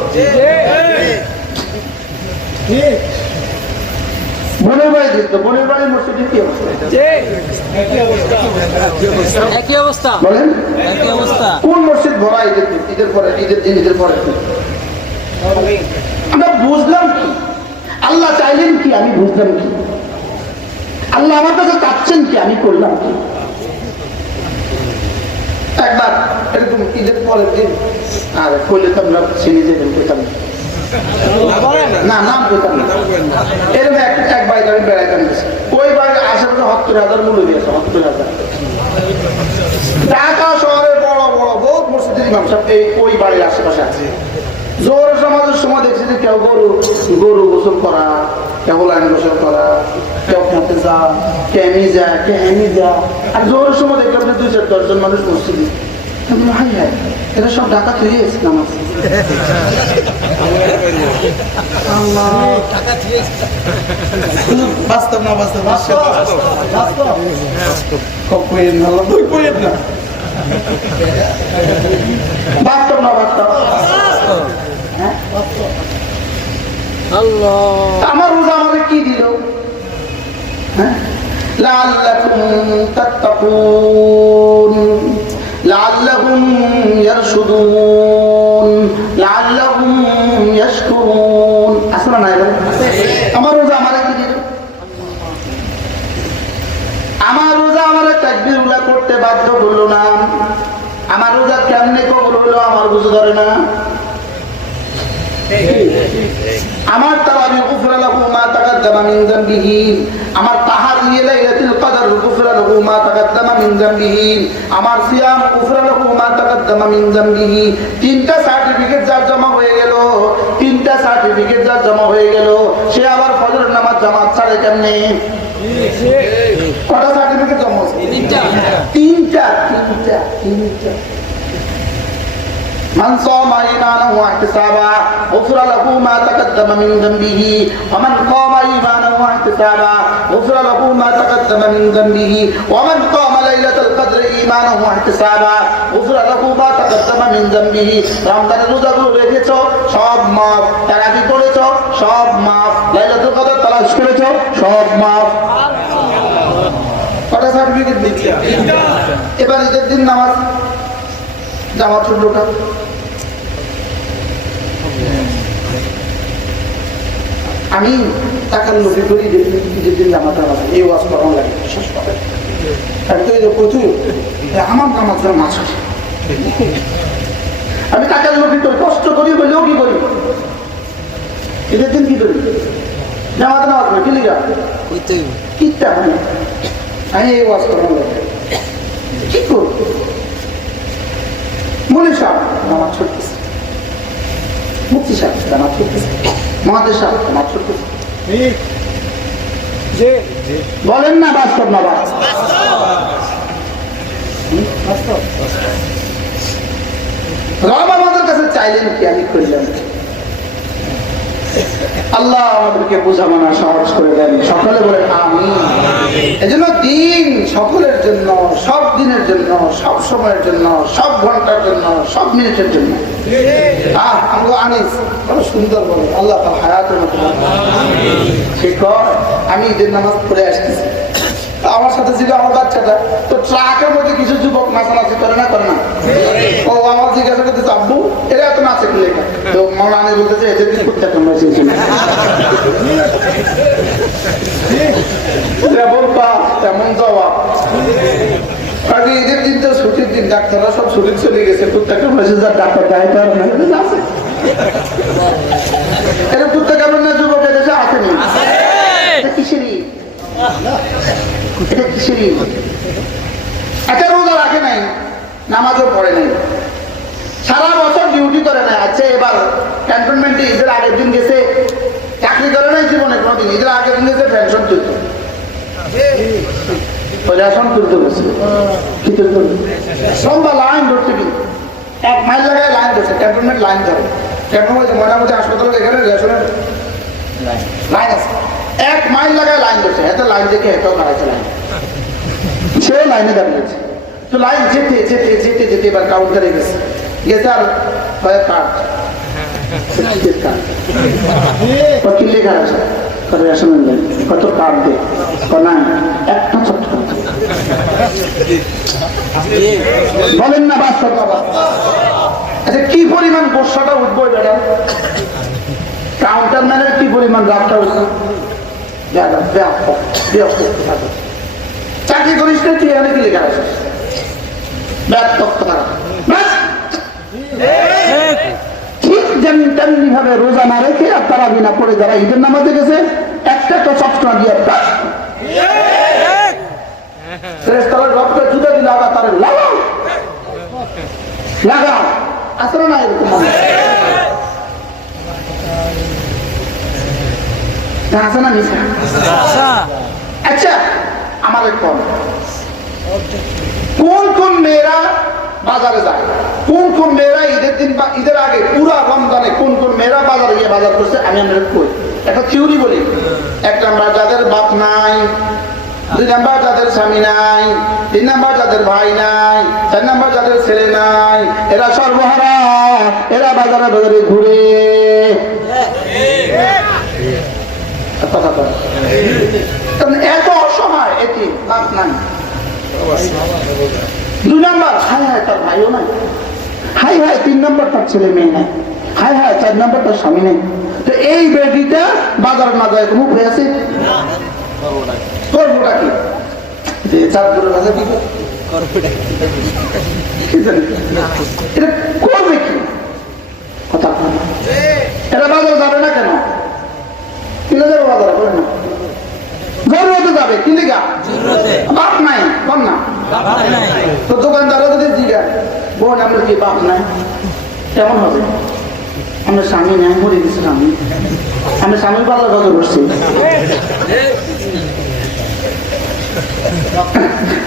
বোনের বাড়ি দিত, বোনের বাড়ির মসজিদে কি অবস্থা? একই অবস্থা। বলেন একই অবস্থা। কোন মসজিদ ভরা ঈদের দিন, ঈদের পরে, ঈদের দিন, ঈদের পরে? আমরা বুঝলাম কি? আল্লাহ চাইলেন কি? আমি বুঝলাম কি? আল্লাহ আমার কাছে চাচ্ছেন কি? আমি করলাম কি? একবার এরকম ঈদের পরের দিন, আর কইলে তো আমরা চিনি যেতেন, পেতাম না, নাম পেতাম না। এরকম এক বাইক আমি বেড়াইতাম গেছি, ওই বাড়ির আশেপাশে 70,000 মূল্য দিয়েছে, 70,000 ঢাকা শহরের বড় বড় বহুত মসজিদের ইমাম সাহেব এই ওই বাড়ির আশেপাশে আছে। জোহর নামাজের সময় দেখছি যে কেউ গরু গোসল করা, কেউ লাইন গোসল করা, কেউ খেতে যা, কেমি যা, কেমি যা। আর জোহরের সময় দেখলাম যে 2-4-10 জন মানুষ মসজিদে। হাই হাই, এটা সব ঢাকা তৈরি হয়েছে নামাজ। বাস্তব না বাস্তব? বাস্তব না বাস্তব? আমার রোজা আমাকে কি দিল? লাআল্লাকুম তাত্তাকুন, লাআল্লাহুম ইয়ারশুদুন, লাআল্লাহুম ইয়াশকুরুন। আসলে নাই বলে আমার রোজা আমাকে কি দিল? আমার রোজা আমার তাকবীর উল্লাহ করতে বাধ্য করলো না। আমার রোজা কেমনে কবুল হলো আমার বুঝে ধরে না। আমার তারাবি গুফরা লাহু মা তাকাদ্দামা মিন যামবিহি, আমার তাহাজ্জুদ লাইলাতুল কদর গুফরা লাহু মা তাকাদ্দামা মিন যামবিহি, আমার সিয়াম গুফরা লাহু মা তাকাদ্দামা মিন যামবিহি। তিনটা সার্টিফিকেট যার জমা হয়ে গেল, তিনটা সার্টিফিকেট যার জমা হয়ে গেল, সে আবার ফজরের নামাজ জামাত ছাড়ে কেমনে? কটা সার্টিফিকেট জমা হয়েছে? তিনটা। من صام إيمانا واحتسابا غفر له ما تقدم من ذنبه ومن قام إيمانا واحتسابا غفر له ما تقدم من ذنبه ومن قام ليلة القدر إيمانا واحتسابا غفر له ما تقدم من ذنبه। রমজানের রোজাগুলো রেখেছো সব মাফ, তারাবি পড়েছো সব মাফ, লাইলাতুল কদর তালাশ করেছো সব মাফ। কটা সার্টিফিকেট দিচ্ছি? এবার ঈদের দিন নামাজ জামাত লোটা আমি টাকার লোভে করি ঈদের দিন জামাত নামাজ এই ওয়াজ করানো লাগে শেষ পাবে। আমার নামাজ মাছ আমি টাকার লোভে করি, কষ্ট করি বলেও কি করি ঈদের দিন কি করি? জামাত নামাজ করি। কি লিগা? কিটা আমি এই ওয়াজ করানো লাগে। কি করবো? মনে সাহেব নামাজ ছুটতেছে, মুফতি সাহেব নামাজ ছুটতেছে, মহাদেশ সাহেব নামাজ ছুটতেছে। বলেন না বাস্তব না বাস্তব? রব আমাদের কাছে চাইলেন কি, আমি করলাম কি? আল্লাহ আমাদেরকে বোঝামানা সহজ করে দেন, সকলে বলে আমিন। এজন্য দিন সকলের জন্য, সব দিনের জন্য, সব সময়ের জন্য, সব ঘন্টার জন্য, সব মিনিটের জন্য। আমগো আনিস বড় সুন্দর বলে, আল্লাহ তার হায়াতের মতো সে কয় আমি ঈদের নামাজ পড়ে আসতেছি, আমার সাথে ছিল আমার বাচ্চাটা, তো ট্রাকের মধ্যে কিছু যুবক নাচানাচি করে না, করে না? ও আমার জিজ্ঞাসা করতে চাব্বু এরা এত নাচে কি লেখা, তো মৌলানা বলতেছে এদের দিন করতে একটা মেসেজ বলবা তেমন জবাব। কারণ ঈদের দিন তো ছুটির দিন, ডাক্তাররা সব ছুটি চলে গেছে, প্রত্যেকটা মেসেজ আর ডাক্তার দেয় পারে না, আছে এটা প্রত্যেক আপনার যুবক এদেশে আসেনি। কিসেরই এটা কিসেরই একটা রোজা রাখে নাই, নামাজও পড়ে নাই, সারা বছর ডিউটি করে নাই। আচ্ছা এবার ক্যান্টনমেন্টে ঈদের আগের দিন গেছে, চাকরি করে নাই জীবনে কোনোদিন, ঈদের আগের দিন গেছে পেনশন তুলতে, রেশন তুলতে গেছে, কি তুলতে লম্বা লাইন ধরছে, কিন্তু 1 মাইল লাগায় লাইন ধরছে, ক্যান্টনমেন্ট লাইন ধরে, ক্যান্টনমেন্ট মোটামুটি হাসপাতালে এখানে রেশনের লাইন আছে, 1 মাইল লাগায় লাইন ধরছে, এত লাইন দেখে এটাও দাঁড়াইছে, লাইন সে লাইনে দাঁড়িয়েছে, তো লাইন যেতে যেতে যেতে যেতে এবার কাউন্টারে গেছে, গেছে আর কার্ড কি লেখা আছে, কত কার্ড দে না, একটা ছোট্ট বলেন না বাস্তব বাবা। আচ্ছা কি পরিমাণ গোসাটা উঠবো এটা, কাউন্টার ম্যানের কি পরিমাণ রাতটা উঠবো, চাকরি করিস না তুই, এখানে কি লেখা আছে, ঠিক তেমনি ভাবে রোজা না রেখে আর তারা বিনা পড়ে যারা ঈদের নামাজে গেছে, একটা তো চপটা দিয়ে রক্ত জুদা দিলে আবার তারা লাগাও লাগাও, আসলে না এরকম আছে না নিশা? আচ্ছা আমাদের কোন কোন মেয়েরা বাজারে যায়, কোন মেয়েরা ঈদের দিন বা ঈদের আগে পুরা রমজানে কোন মেয়েরা বাজারে গিয়ে বাজার করছে, আমি আমাদের কই একটা থিওরি বলি। 1 নাম্বার যাদের বাপ নাই, 2 নাম্বার যাদের স্বামী নাই, 3 নাম্বার যাদের ভাই নাই, 4 নাম্বার যাদের ছেলে নাই, এরা সর্বহারা, এরা বাজারে বাজারে ঘুরে এত অসহায়, এটি বাপ নাই। 2 নাম্বার হায় হায় তার ভাইও নাই, হায় হায় 3 নাম্বার তার ছেলে মেয়ে নাই, হায় হায় 4 নাম্বার তার স্বামী নেই। তো এই বেটিটা বাজার না যায় কোনো উপায় আছে? করবোটা কি এটা করবে কি, কথা এটা বাজারে যাবে না কেন, কিনে যাবে বাজারে, করে না জরুরতে যাবে, কিনে গা বাপ নাই, কর না তো দোকানদাররা যদি জিগা বোন আমরা কি বাপ নাই, কেমন হবে, আমরা স্বামী নাই, মরে গেছি স্বামী, আমি স্বামীর পাল্লা বাজার করছি,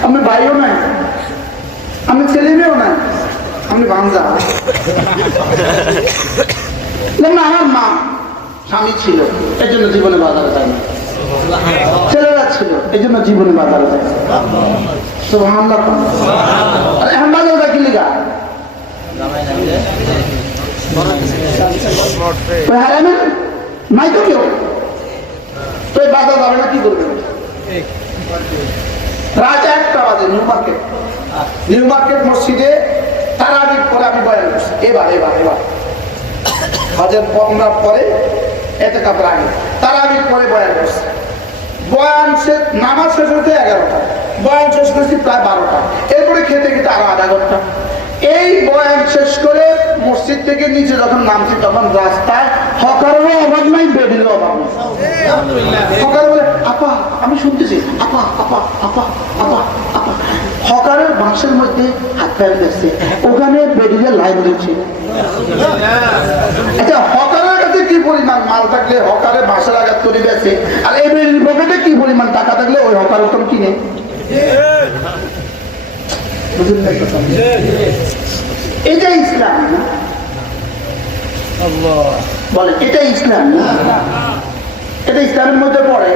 আমি ভাইও নাই, আমি ছেলে মেয়েও নাই, আমি ভাঞ্জা না, আমার মা স্বামী ছিল এই জন্য জীবনে বাজারে যায় না, ছেলেরা ছিল এই জন্য জীবনে বাজারে যায়, এখন বাজারে যায় কি লিগা, নাই তো কেউ, তো এই বাজার যাবে না, কি করবে, রাত 1টা বাজে নিউ মার্কেট মসজিদে তারাবির পরে আমি বয়ান করছি, এবার হজের আমরা পরে এতে কাপড় আগে তারাবির পরে বয়ান করছি, বয়ান শেষ, নামাজ শেষ হতে 11টা, বয়ান শেষ করছি প্রায় 12টা, এরপরে খেতে খেতে আরো আধা ঘন্টা। এই বয়ান শেষ করে মসজিদ থেকে নিচে যখন নামছি তখন রাস্তায় হকারেরও অভাব নাই, বেডেরও অভাব নাই। হকার বলে আপা, আমি শুনতেছি আপা আপা আপা আপা আপা, হকারের বাঁশের মধ্যে হাত পায়ে দিচ্ছে, ওখানে বেরিয়ে লাইন দিচ্ছে। আচ্ছা, হকারের কাছে কি পরিমাণ মাল থাকলে হকারে বাঁশের আঘাত করে গেছে, আর এই বেরির পকেটে কি পরিমাণ টাকা থাকলে ওই হকার ওখান কিনে। এটা ইসলাম বলে, এটা ইসলাম, এটা ইসলামের মধ্যে পড়ে।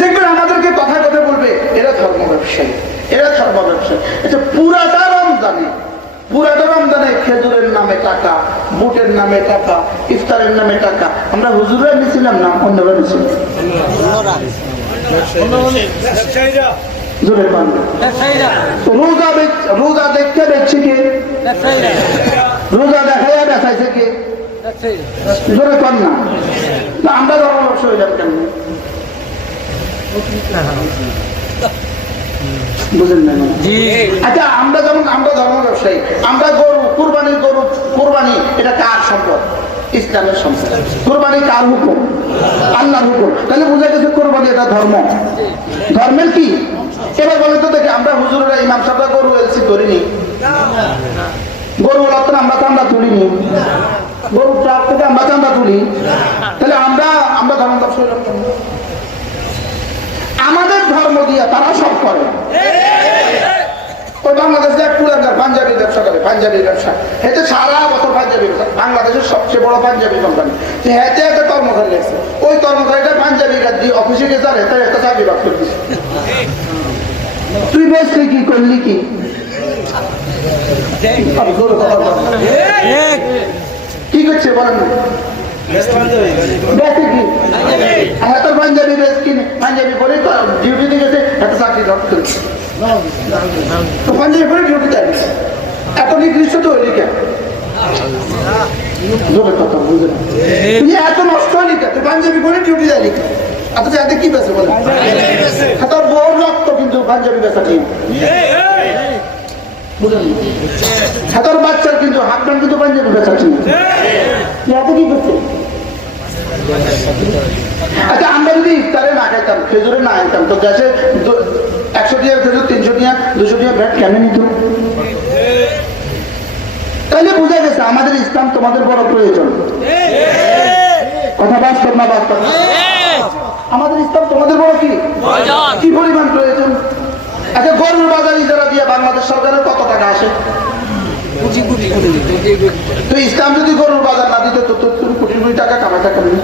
দেখবেন আমাদেরকে কথা কথা বলবে এরা ধর্ম ব্যবসায়ী, এরা ধর্ম ব্যবসায়ী। আচ্ছা, পুরাটা রমজানে খেজুরের নামে টাকা, বুটের নামে টাকা, ইফতারের নামে টাকা আমরা হুজুররা নিছিলাম না অন্যরা নিছিলাম? রোজা দেখতে দেখছি কে? রোজা দেখাইয়া দেখাইছে কে? জোরে কর না। আমরা ধর্ম ব্যবসা হইলাম কেন? বুঝেন না? আচ্ছা, আমরা যেমন আমরা ধর্ম ব্যবসায়ী, আমরা গরু কোরবানি এটা কার সম্পদ? ইসলামের সম্পদ। কোরবানি কার হুকুম? আল্লাহর হুকুম। তাহলে বোঝা গেছে কোরবানি এটা ধর্ম, ধর্মের কি। এবার বলে তো দেখে আমরা হুজুরেরা ইমাম সাহেবরা গরু এলসি করিনি, গরু ওলা আমরা তুলিনি, গরু ট্রাক থেকে আমরা তুলি, তাহলে আমরা ধর্ম ব্যবসা আমাদের ধর্ম দিয়া তারা সব করে। ওই বাংলাদেশে এক পুরানকার পাঞ্জাবি ব্যবসা করে, পাঞ্জাবি ব্যবসা, এতে সারা বছর পাঞ্জাবি ব্যবসা, বাংলাদেশের সবচেয়ে বড় পাঞ্জাবি কোম্পানি, হেঁটে একটা কর্মচারী গেছে, ওই কর্মচারীটা পাঞ্জাবিটা দিয়ে অফিসে গেছে, আর হেঁটে একটা চাকরি বাদ করে দিচ্ছে। তুই বেশি কি করলি কি? কি করছে বলেন না? বেশি কি এত পাঞ্জাবি বেশ কিনে পাঞ্জাবি পরে ডিউটিতে গেছে, এত চাকরি বাদ করেছে। তো পাঞ্জাবি পরে ডিউটি যায় এত নির্দিষ্ট তো হইলি কেন? কথা বুঝে না, এত নষ্ট হইলি কেন? তুই পাঞ্জাবি পরে ডিউটি যায় লিখে এত চাইতে কি বেছে বলে? তোর বউর রক্ত কিন্তু পাঞ্জাবি বেচা ঠিক বুঝলেন? তোর বাচ্চার কিন্তু হাজবেন্ড কিন্তু পাঞ্জাবি বেচা ঠিক এত কি করছে? আচ্ছা, আমরা যদি ইফতারে না খাইতাম, খেজুরে না খাইতাম, তো গ্যাসে 100 টাকা খেজুর, 300 টাকা 200 টাকা ভ্যাট কেন নিত? তাহলে বোঝা গেছে আমাদের ইসলাম তোমাদের বড় প্রয়োজন। কথা বাস্তব না বাস্তব? আমাদের ইসলাম তোমাদের বড় কি পরিমাণ প্রয়োজন। আচ্ছা, গরুর বাজার ইজারা দিয়ে বাংলাদেশ সরকারের কত টাকা আসে? তো ইসলাম যদি গরুর বাজার না দিত তো 70 কোটি টাকা কামাইতে পারবে।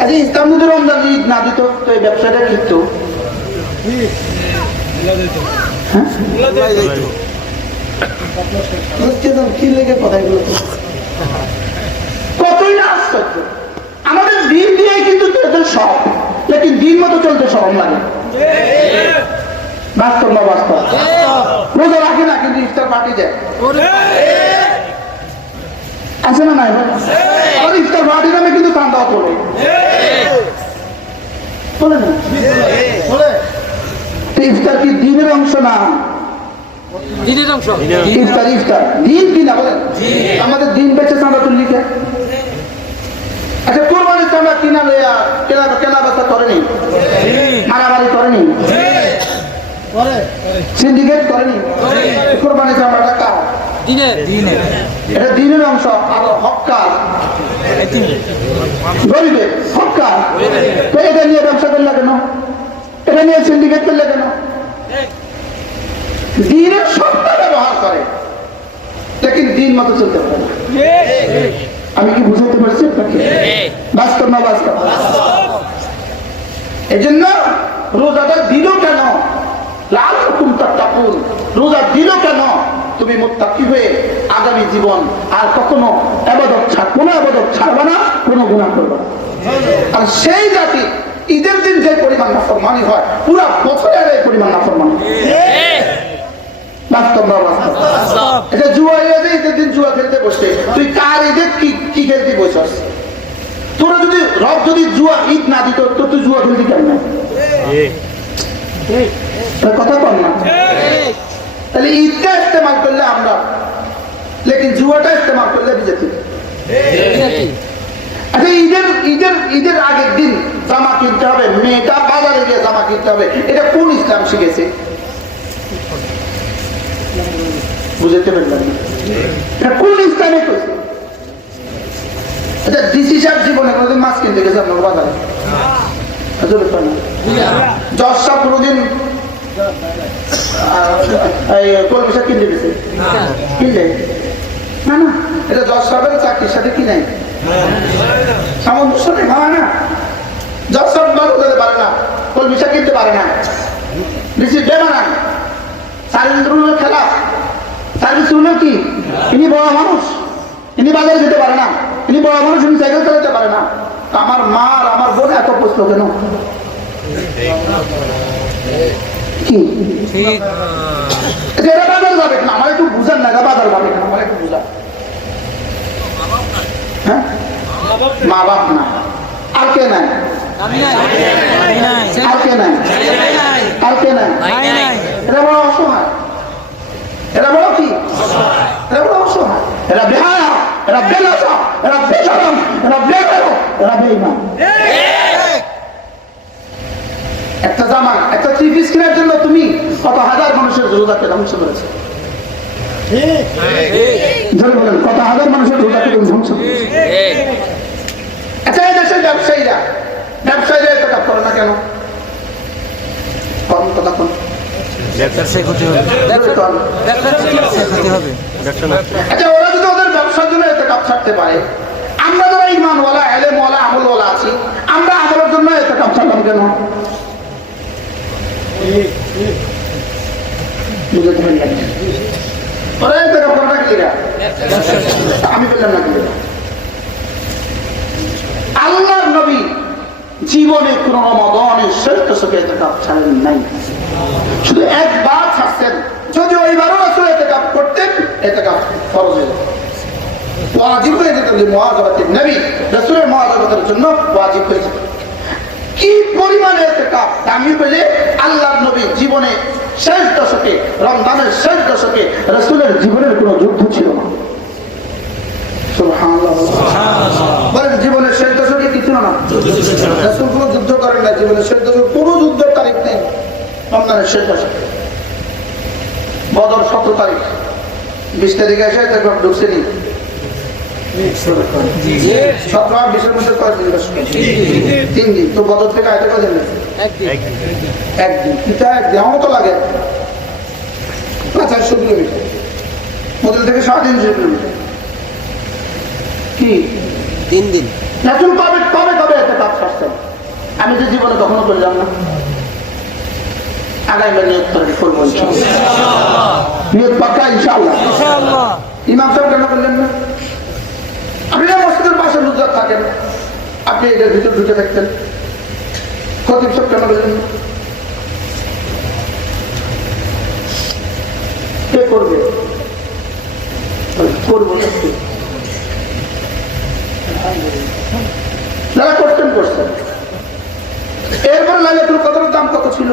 আচ্ছা, ইসলাম যদি রমজান ঈদ না দিত তো এই ব্যবসাটা কিনত কি লেগে কথাগুলো কতই না আশ্চর্য। আমাদের দিন দিয়ে কিন্তু সব, লেকিন দিন মতো চলতে সরম লাগে। বাস্তব না বাস্তব? রোজা রাখে না কিন্তু ইফতার পার্টি যায়, আছে না নাই? ইফতার পার্টি নামে কিন্তু কান্দাও পড়ে, বলে না? ইফতার কি দিনের অংশ না? ইফতার দিন কি না বলেন? আমাদের দিন বেঁচে চাঁদা তুললি কে? আচ্ছা, কোরবানির চাঁদা কিনা লইয়া কেনা বেচা করেনি, মারামারি করেনি, সিন্ডিকেট করেনি। কোরবানির চাঁদাটা কার? এটা দিনের অংশ। আর হক্কার গরিবের হক্কার, এটা নিয়ে ব্যবসা করলে কেন? এটা নিয়ে সিন্ডিকেট করলে কেন? দিনের সত্তা ব্যবহার করে, লেকিন দিন মতো চলতে পারে না। আমি কি বুঝাতে পারছি আপনাকে? বাস্তব না বাস্তব? এই জন্য রোজাটা দিল কেন? লাল হুকুম তাত্তাকুন, রোজা দিল কেন? তুমি মুত্তাকি হয়ে আগামী জীবন আর কখনো কোনো ইবাদত ছাড়বা না, কোনো গুনাহ করবা না। আর সেই জাতি ঈদের দিন যে পরিমাণ নাফরমানি হয়, পুরা বছরে এই পরিমাণ নাফরমানি। বাস্তব না বাস্তব? এটা জুয়া ঈদের দিন জুয়া খেলতে বসে, তুই কার ঈদের কি খেলতে বসছস? তোরা যদি রব যদি জুয়া ঈদ না দিত তো তুই জুয়া খেলতে কেন? কথা কর না? তাহলে ঈদটা ইস্তেমাল করলে আমরা, লেকিন জুয়াটা ইস্তেমাল করলে বিজেপি। আচ্ছা, ঈদের আগের দিন জামা কিনতে হবে, মেয়েটা বাজারে গিয়ে জামা কিনতে হবে, এটা কোন ইসলাম শিখেছে? বুঝতে পারলাম না, এটা কোন ইসলামে কইছে? এটা ডিসি সাহেব জীবনে কোনোদিন মাছ কিনতে গেছে আপনার বাজারে? জজ সাহেব কোনোদিন কলমি শাক কিনতে গেছে? কিনলে না, না, এটা জজ সাহেবের চাকরির সাথে কি নাই সামঞ্জস্য নেই, হয় না? জজ সাহেব মাছ উঠাতে পারে না, কলমি শাক কিনতে পারে না, ডিসি বেমানান, সার্ভিস রুলের খেলা। সার্ভিস রুল কি? ইনি বড় মানুষ, ইনি বাজারে যেতে পারে না, ইনি বড় মানুষ, ইনি সাইকেল চালাতে পারে না। আমার মা আর আমার বোন এত প্রশ্ন কেন? কি এরা বাজার যাবে না? আমার একটু বুঝান না, বাজার যাবে না, আমার একটু বুঝান। হ্যাঁ, মা বাপ না, আর কে নাই? আর কে নাই? আর কে নাই? এরা বড় অসহায়, এরা বড় কি? এরা বড় অসহায়, এরা বেহায়া, এরা বেলাসা, এরা বেশরম, এরা বেগেরো, এরা বেঈমান। একটা জামা, একটা থ্রি পিস কেনার জন্য তুমি কত হাজার মানুষের রোজাকে ধ্বংস করেছে। ধরে বলেন, কত হাজার মানুষের রোজাকে তুমি ধ্বংস করেছে। আচ্ছা, এই দেশের ব্যবসায়ীরা এত কাজ করে না কেন? কম কথা কোন আচ্ছা, ওরা যদি ওদের ব্যবসার জন্য এত কাপ ছাড়তে পারে, আমরা যারা ইমানওয়ালা, এলেমওয়ালা, আমলওয়ালা আছি, আমরা আমলের জন্য এত কাপ ছাড়লাম কেন? আমি বললাম না, আল্লাহর নবী জীবনে কোন রমাদানের শ্রেষ্ঠ সুখে এতেকাপ ছাড়েন নাই, শুধু একবার ছাড়ছেন। যদি ওইবারও রাসূল এতেকাপ করতেন, এতেকাপ ফরজ হয়ে যেত, ওয়াজিব হয়ে যেত। মুআযাবাতুন নবী, রাসূলের মুআযাবাতের জন্য ওয়াজিব হয়ে যেত। কি পরিমাণে এতেকাপ দামি বলে আল্লাহর নবী জীবনে শেষ দশকে, রমজানের শেষ দশকে রাসূলের জীবনের কোনো যুদ্ধ ছিল না। সুবহানাল্লাহ, বলেন, জীবনের শেষ দশকে কি ছিল না? রাসূল কোনো যুদ্ধ করেন না, জীবনের শেষ দশকে কোনো যুদ্ধের তারিখ নেই। রমজানের শেষ দশকে বদর 17 তারিখ, 20 তারিখে এসে তখন ঢুকছে নি 17 আর 20-এর মধ্যে কয়দিন? 3 দিন। তো বদর থেকে আইতে কয়দিন? একদিন। এটা একদিন আমার তো লাগে না, 400 কিলোমিটার, মদিনা থেকে 350 কিলোমিটার। কি 3 দিন? রাসূল কবে কবে কবে একটা কাজ করছেন? আমি তো জীবনে কখনো করলাম না। আগামী নিয়ত করে করবো ইনশাআল্লাহ, নিয়ত পাক্কা ইনশাআল্লাহ। ইমাম সাহেব কেন করলেন না? আপনি মসজিদের পাশে হুজুর থাকেন, আপনি এটার ভিতর ঢুকে থাকতেন। খতিব সাহেব কেন করলেন না? কে করবে? করবো যারা করতেন করছেন। এরপর লাইলাতুল কদরের দাম কত ছিল?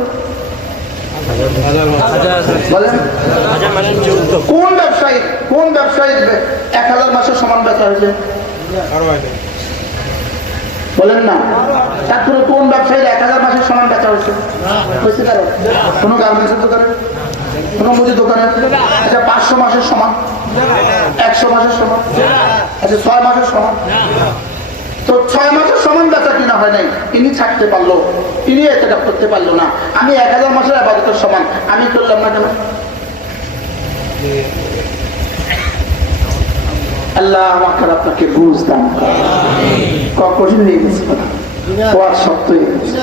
বলেন, কোন ব্যবসায়ী 1000 মাসের সমান বেচা হয়েছে? বলেন না, তারপরে কোন ব্যবসায়ীর 1000 মাসের সমান বেচা হয়েছে? কোন গার্মেন্টসের দোকানে, কোন মুদির দোকানে? আচ্ছা, 500 মাসের সমান, 100 মাসের সমান, আচ্ছা 6 মাসের সমান। তো 6 মাসের সমান বেচা কিনা হয় নাই, ইনি ছাড়তে পারলো, ইনি এতেকাপ করতে পারলো না। আমি 1000 মাসের ইবাদতের সমান আমি করলাম না কেন? আল্লাহ আমাকে আপনাকে বুঝ দান করেন। কঠিন নিয়ে গেছে কথা, ওয়াজ শক্ত হয়ে গেছে,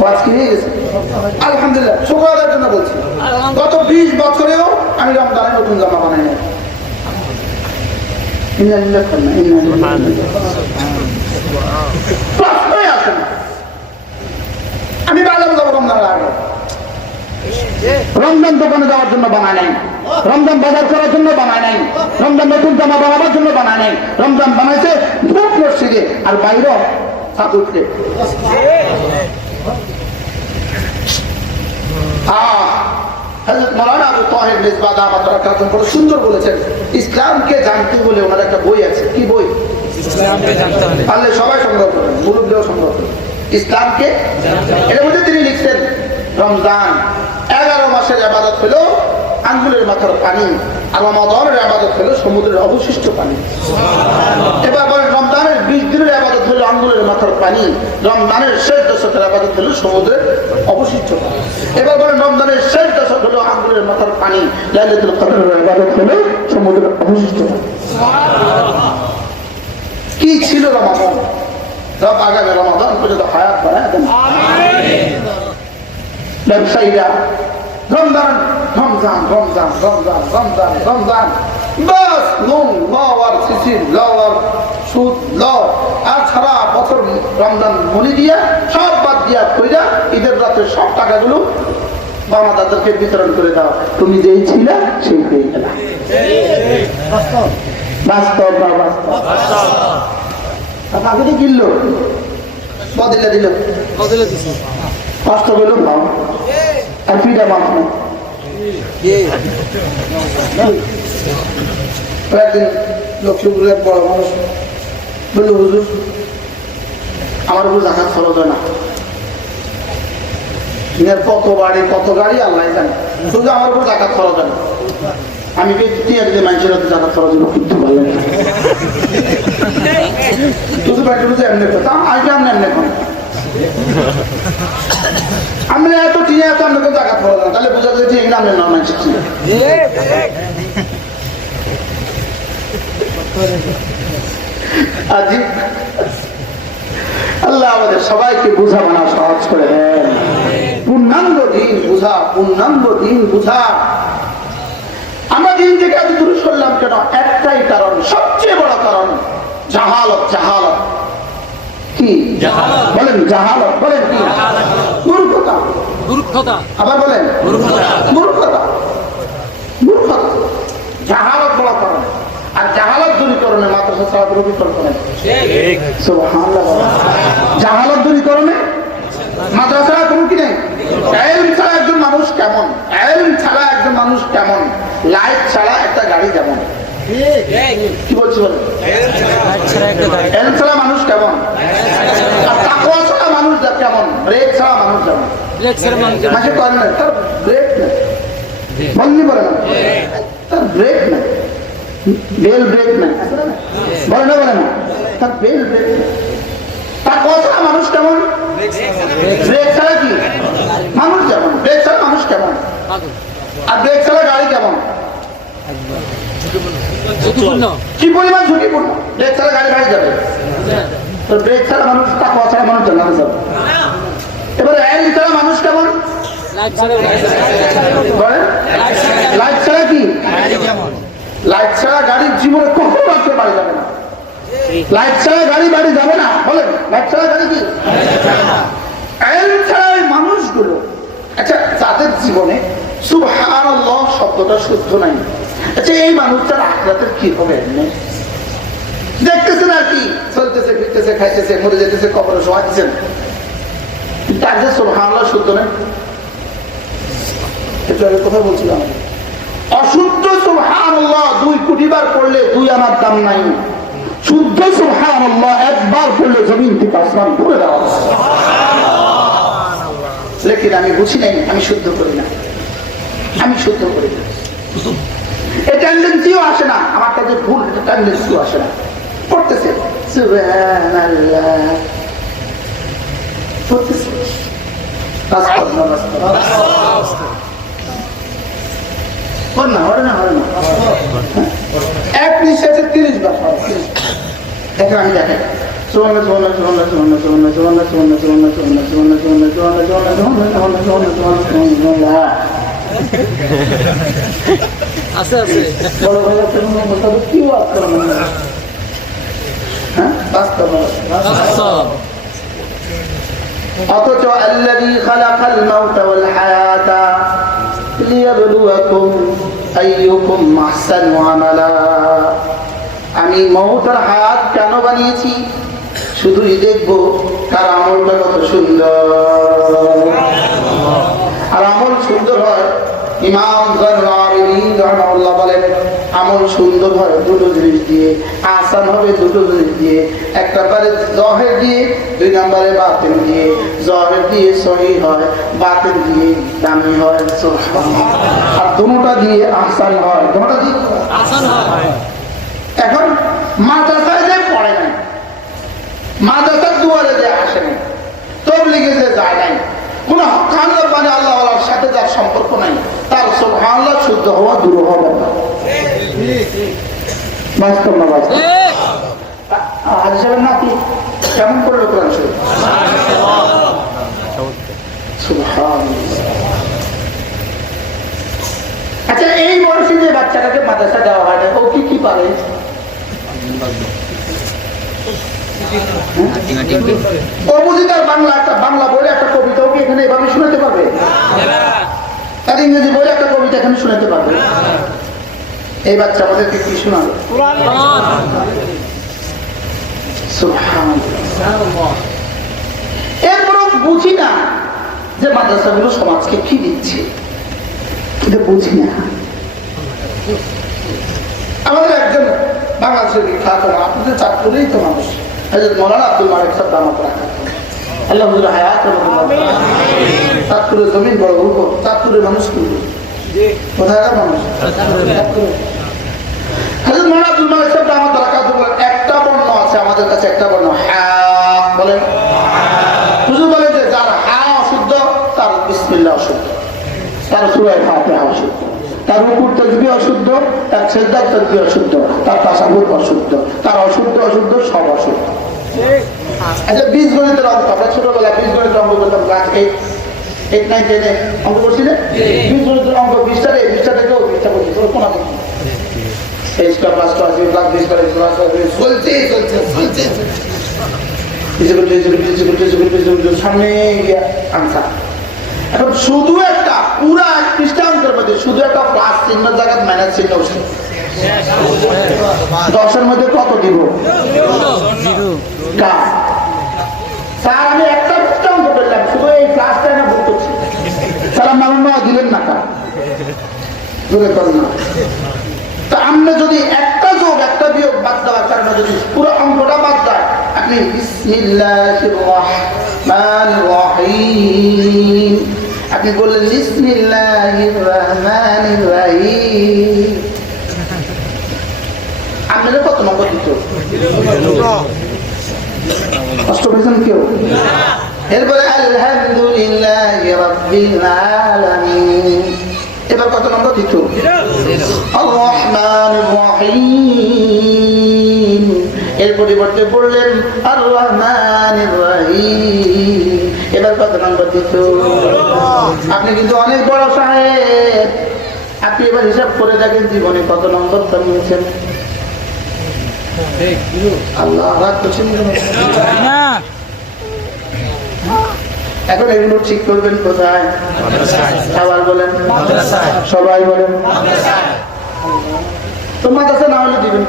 ওয়াজ কি হয়ে গেছে? আলহামদুলিল্লাহ, শুকর আদায়ের জন্য বলছি, গত 20 বছরেও আমি রমজানে নতুন জামা বানাই নাই। আমি বাজার যাবো রমজানের আগে, রমজান দোকানে যাওয়ার জন্য বানায় নাই, রমজান বাজার করার জন্য বানায় নাই, রমজান নতুন জামা বানাবার জন্য বানায় নাই। রমজান বানাইছে মসজিদে আর বাইরে ছাদ উঠতে। সুন্দর বলেছেন, ইসলামকে জানতে বলে ওনার একটা বই আছে। কি বই? পারলে সবাই সংগ্রহ করেন, মুরব্বীও সংগ্রহ করেন। ইসলামকে। এর মধ্যে তিনি লিখছেন রমজান 11 মাসের ইবাদত হলো আঙ্গুলের মাথার পানি, আর রমাদানের ইবাদত হলো সমুদ্রের অবশিষ্ট পানি। এবার বলেন রমজানের 20 দিনের ইবাদত হলো আঙ্গুলের মাথার পানি, রমজানের শেষ দশকের ইবাদত হলো সমুদ্রের অবশিষ্ট পানি। এবার বলেন রমজানের শেষ দশক হলো আঙ্গুলের মাথার পানি, লাইলাতুল কদরের ইবাদত হলো সমুদ্রের অবশিষ্ট পানি। কি ছিল রমাদান? রব আগামী রমাদান পর্যন্ত হায়াত বাড়ায় দেন। ব্যবসায়ীরা রমজান রমজান রমজান রমজান রমজান রমজান বাস নুন লাও আর সিসির লাও আর সুদ লাও আর সারা বছর রমজান মনি দিয়া সব বাদ দিয়া কইরা ঈদের রাতে সব টাকাগুলো বাবা দাদাকে বিতরণ করে দাও, তুমি যেই ছিল সেই পেয়ে গেলা। বাস্তব না বাস্তব? আপনাকে কিনল বদলে দিল, কষ্ট করলো ভাও আর পিঠা মাছ না। একদিন লক্ষ্মীপুরের এক বড় মানুষ বলল, হুজুর আমার উপর জাকাত খরচ হয় না, কত বাড়ি কত গাড়ি আল্লাহ জানে, শুধু আমার উপর জাকাত খরচ হয় না। আমি যদি মানুষের হাতে জাকাত খরচ হলো কিন্তু ভালো লাগে শুধু ব্যাটে বুঝে এমনি কথা আগে আমি এমনি এখন আমরা এত টিয়া এত আমরা কোনো জাকাত খরচ না, তাহলে বোঝা যায় যে এগুলো আমরা না মানুষের টিয়া। আজি আল্লাহ আমাদের সবাইকে বুঝা মানা সহজ করে দেন। পূর্ণাঙ্গ দিন বুঝা, পূর্ণাঙ্গ দিন বুঝা। আমরা দিন থেকে এত দূরে সরলাম কেন? একটাই কারণ, সবচেয়ে বড় কারণ জাহালত। জাহালত কি বলেন? জাহালত বলেন কি? মূর্খতা। মূর্খতা আবার বলেন মূর্খতা। মূর্খতা জাহালত বড় কারণ। আর জাহালত দূরীকরণে মাদ্রাসা ছাড়া দূরীকরণ করেন। সুবহানাল্লাহ। জাহালত দূরীকরণে মাদ্রাসা কোনো কি নেই। ইলম ছাড়া একজন মানুষ কেমন, ইলম ছাড়া একজন মানুষ কেমন, লাইট ছাড়া একটা গাড়ি যেমন। কি বলছি বলেন? ইলম ছাড়া মানুষ কেমন, আর তাকওয়া ছাড়া মানুষ কেমন, ব্রেক ছাড়া মানুষ যেমন। মাঝে করেন না তার ব্রেক নেই, বলনি বলে না তার ব্রেক নেই, বেল ব্রেক নেই, বলে না বলে না তার বেল ব্রেক নেই। তাকওয়া ছাড়া মানুষ কেমন, ব্রেক ছাড়া কি মানুষ যেমন। ব্রেক ছাড়া মানুষ কেমন, আর ব্রেক ছাড়া গাড়ি কেমন, কি পরিমাণ ঝুঁকিপূর্ণ। ব্রেক ছাড়া গাড়ি গাড়ি যাবে, তো ব্রেক ছাড়া মানুষ, তাকওয়া ছাড়া মানুষ জান্নাতে যাবে। এবারে ইলম ছাড়া মানুষ কেমন, লাইট ছাড়া কি, লাইট ছাড়া গাড়ির জীবনে কখনো আসতে বাড়ি যাবে না। লাইট ছাড়া গাড়ি বাড়ি যাবে না, বলেন লাইট ছাড়া গাড়ি কি। ইলম ছাড়া এই মানুষগুলো, আচ্ছা যাদের জীবনে সুবহানাল্লাহ শব্দটা শুদ্ধ নাই, আচ্ছা এই মানুষটার আখিরাতের কি হবে? দেখতেছেন আর কি, চলতেছে ফিরতেছে খাইতেছে মরে যেতেছে কবরে শোয়াচ্ছেন, তার যে সুবহানাল্লাহ শুদ্ধ নেই। একটু আগে কথা বলছিলাম, অশুদ্ধ সুবহানাল্লাহ 2 কোটি বার পড়লে 2 আনার দাম নাই, শুদ্ধ সুবহানাল্লাহ একবার পড়লে জমিন থেকে আসমান পড়ে দেওয়া। লেকিন আমি বুঝি নাই, আমি শুদ্ধ করি না, আমি শুদ্ধ করি না, এই টেন্ডেন্সিও আসে না আমার কাছে, ভুল টেন্ডেন্সিও আসে না। পড়তেছে সুবহানাল্লাহ পড়তেছে, এক নিঃশ্বাসে 30 বার দেখেন। আমি দেখেন অথচ আল্লাযী খালাকাল মাউতা ওয়াল হায়াতা লিয়াবলুয়াকুম আইয়ুকুম আহসানু আমালা। আমি মউত আর হায়াত কেন বানিয়েছি? শুধুই দেখবো কার আমলটা কত সুন্দর। আর আমল সুন্দর হয়, ইমাম যায়নুল আবেদীন রাহিমাহুল্লাহ বলেন, আমল আমল সুন্দর হয় দুটো জিনিস দিয়ে, আসান হবে দুটো জিনিস দিয়ে। একটা পারে জহের দিয়ে, 2 নম্বরে বাতিন দিয়ে। জহের দিয়ে সহি হয়, বাতিন দিয়ে দামি হয়। আর দুটোটা দিয়ে আসান হয়, দুটোটা দিয়ে আসান হয়। এখন মাদ্রাসায় যে পড়ে নাই, মাদ্রাসার দুয়ারে যে আসে নাই, তবলিগে যে যায় নাই, কোন হকান রব্বানি আল্লাহর সাথে যার সম্পর্ক নাই, তার সুবহানাল্লাহ শুদ্ধ হওয়া দূর হবে না। বাস্তব না বাস্তব? হাজি সাহেবের নাতি কেমন করলো কোরআন শরীফ? সুবহানাল্লাহ। আচ্ছা, এই বয়সে যে বাচ্চাটাকে মাদ্রাসা দেওয়া হয় না, ও কি কি পারে? ও বুঝি তার বাংলা বইলে একটা কবিতাও কি এখানে এভাবে শোনাতে পারবে? তার ইংরেজি বইলে একটা কবিতা এখানে শোনাতে পারবে? এই বাচ্চা আমাদেরকে কি শোনাবে? সুবহানাল্লাহ। এরপরও বুঝি না যে মাদ্রাসাগুলো সমাজকে কি দিচ্ছে, এটা বুঝি না। আমাদের একজন বাংলাদেশের বিখ্যাত, আপনাদের চাঁদপুরেই তো মানুষ, মৌলানা আব্দুল মালিক সাহেব দামাত রাখা, আল্লাহ হুজুর হায়াত চাঁদপুরের জমিন বড় গল্প। চাঁদপুরের মানুষ কিন্তু কোথাকার মানুষ? হাজরত মৌলানা আব্দুল মালিক সাহেব দামাত রাখা বলেন, একটা বর্ণ আছে আমাদের কাছে, একটা বর্ণ হ্যাঁ বলেন। হুজুর বলে যে যার হ্যাঁ অশুদ্ধ, তার বিসমিল্লাহ অশুদ্ধ, তার সূরা ফাতিহা অশুদ্ধ, তার রুকুর তাসবিহ অশুদ্ধ, তার সিজদার তাসবিহ অশুদ্ধ, তার তাশাহুদ অশুদ্ধ, তার অশুদ্ধ অশুদ্ধ সব অশুদ্ধ। আচ্ছা, বীজগণিতের অঙ্ক আমরা ছোটবেলায় বীজগণিতের অঙ্ক করতাম, ক্লাস 8, 9, 10 অঙ্ক করছি না? বীজগণিতের অঙ্ক 20টা থেকেও 20টা করছি, তোর কোন সামনে আনসার। এখন শুধু একটা পুরা খ্রিস্টানদের মধ্যে শুধু একটা প্লাস চিহ্ন জায়গায় মাইনাস চিহ্ন, 10-এর মধ্যে কত দিব? স্যার আমি একটা অঙ্ক করলাম, শুধু এই প্লাসটা না ভুল করছি, স্যার আমার দিলেন না কা দূরে করেন না। তা আপনি যদি একটা যোগ একটা বিয়োগ বাদ দেওয়ার কারণে যদি পুরো অঙ্কটা বাদ দেয়, আপনি বিসমিল্লাহির রহমানির রহিম, আপনি বললেন বিসমিল্লাহির রহমানির রহিম, আপনাদের কত নম্বর দিত? কষ্ট পেয়েছেন কেউ? এরপরে আলহামদুলিল্লাহি রাব্বিল আলামিন, এবার কত নম্বর দিত? আর রহমানির রহিম, এর পরিবর্তে বললেন আর রহমানির রহিম, এবার কত নম্বর দিত? আপনি কিন্তু অনেক বড় সাহেব, আপনি এবার হিসাব করে দেখেন জীবনে কত নম্বর কমিয়েছেন। আল্লাহ এখন এগুলো ঠিক করবেন কোথায়? আবার বলেন, সবাই বলেন। তো মাদ্রাসা না হলে দিবেন।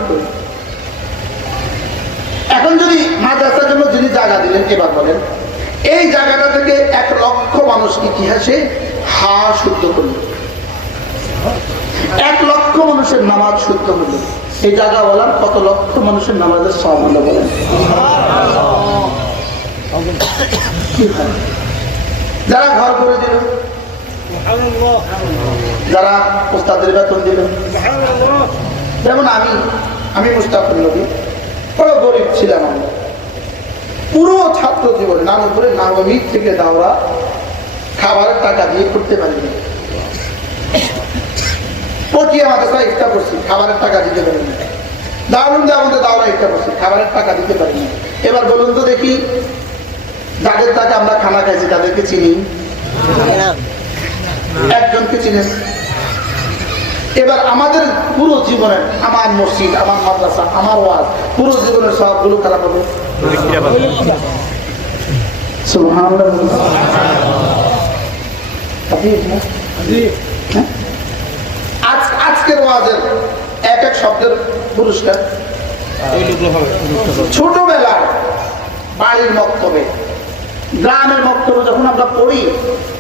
এখন যদি মাদ্রাসার জন্য যিনি জায়গা দিলেন, এবার বলেন এই জায়গাটা থেকে 1 লক্ষ মানুষ ইতিহাসে হা শুদ্ধ করল, 1 লক্ষ মানুষের নামাজ শুদ্ধ হলো, এই জায়গা বলার কত লক্ষ মানুষের নামাজের সব হলো বলেন? যারা ঘর করে দিল, যারা ওস্তাদের বেতন দিল, যেমন আমি মুস্তাফুল নবী, বড় গরিব ছিলাম আমি, পুরো ছাত্র জীবনে নানুপুরে নাগমিক থেকে দাওরা খাবারের টাকা দিয়ে করতে পারিনি, পটিয়া মাদ্রাসা ইফতার করছি, খাবারের টাকা দিতে পারিনি, দারুন আমাদের দাওরা ইফতার করছি, খাবারের টাকা দিতে পারিনি। এবার বলুন তো দেখি, যাদের টাকা আমরা খানা খাইছি তাদেরকে চিনি? একজনকে চিনেন? এবার আমাদের পুরো জীবনের, আমার মসজিদ, আমার মাদ্রাসা, আমার ওয়াজ, পুরো জীবনের সবগুলো খারাপ হবে। আজকের ওয়াজের এক এক শব্দের পুরস্কার ছোটবেলায় বাড়ির বক্তব্যে, গ্রামের বক্তব্য যখন আমরা পড়ি,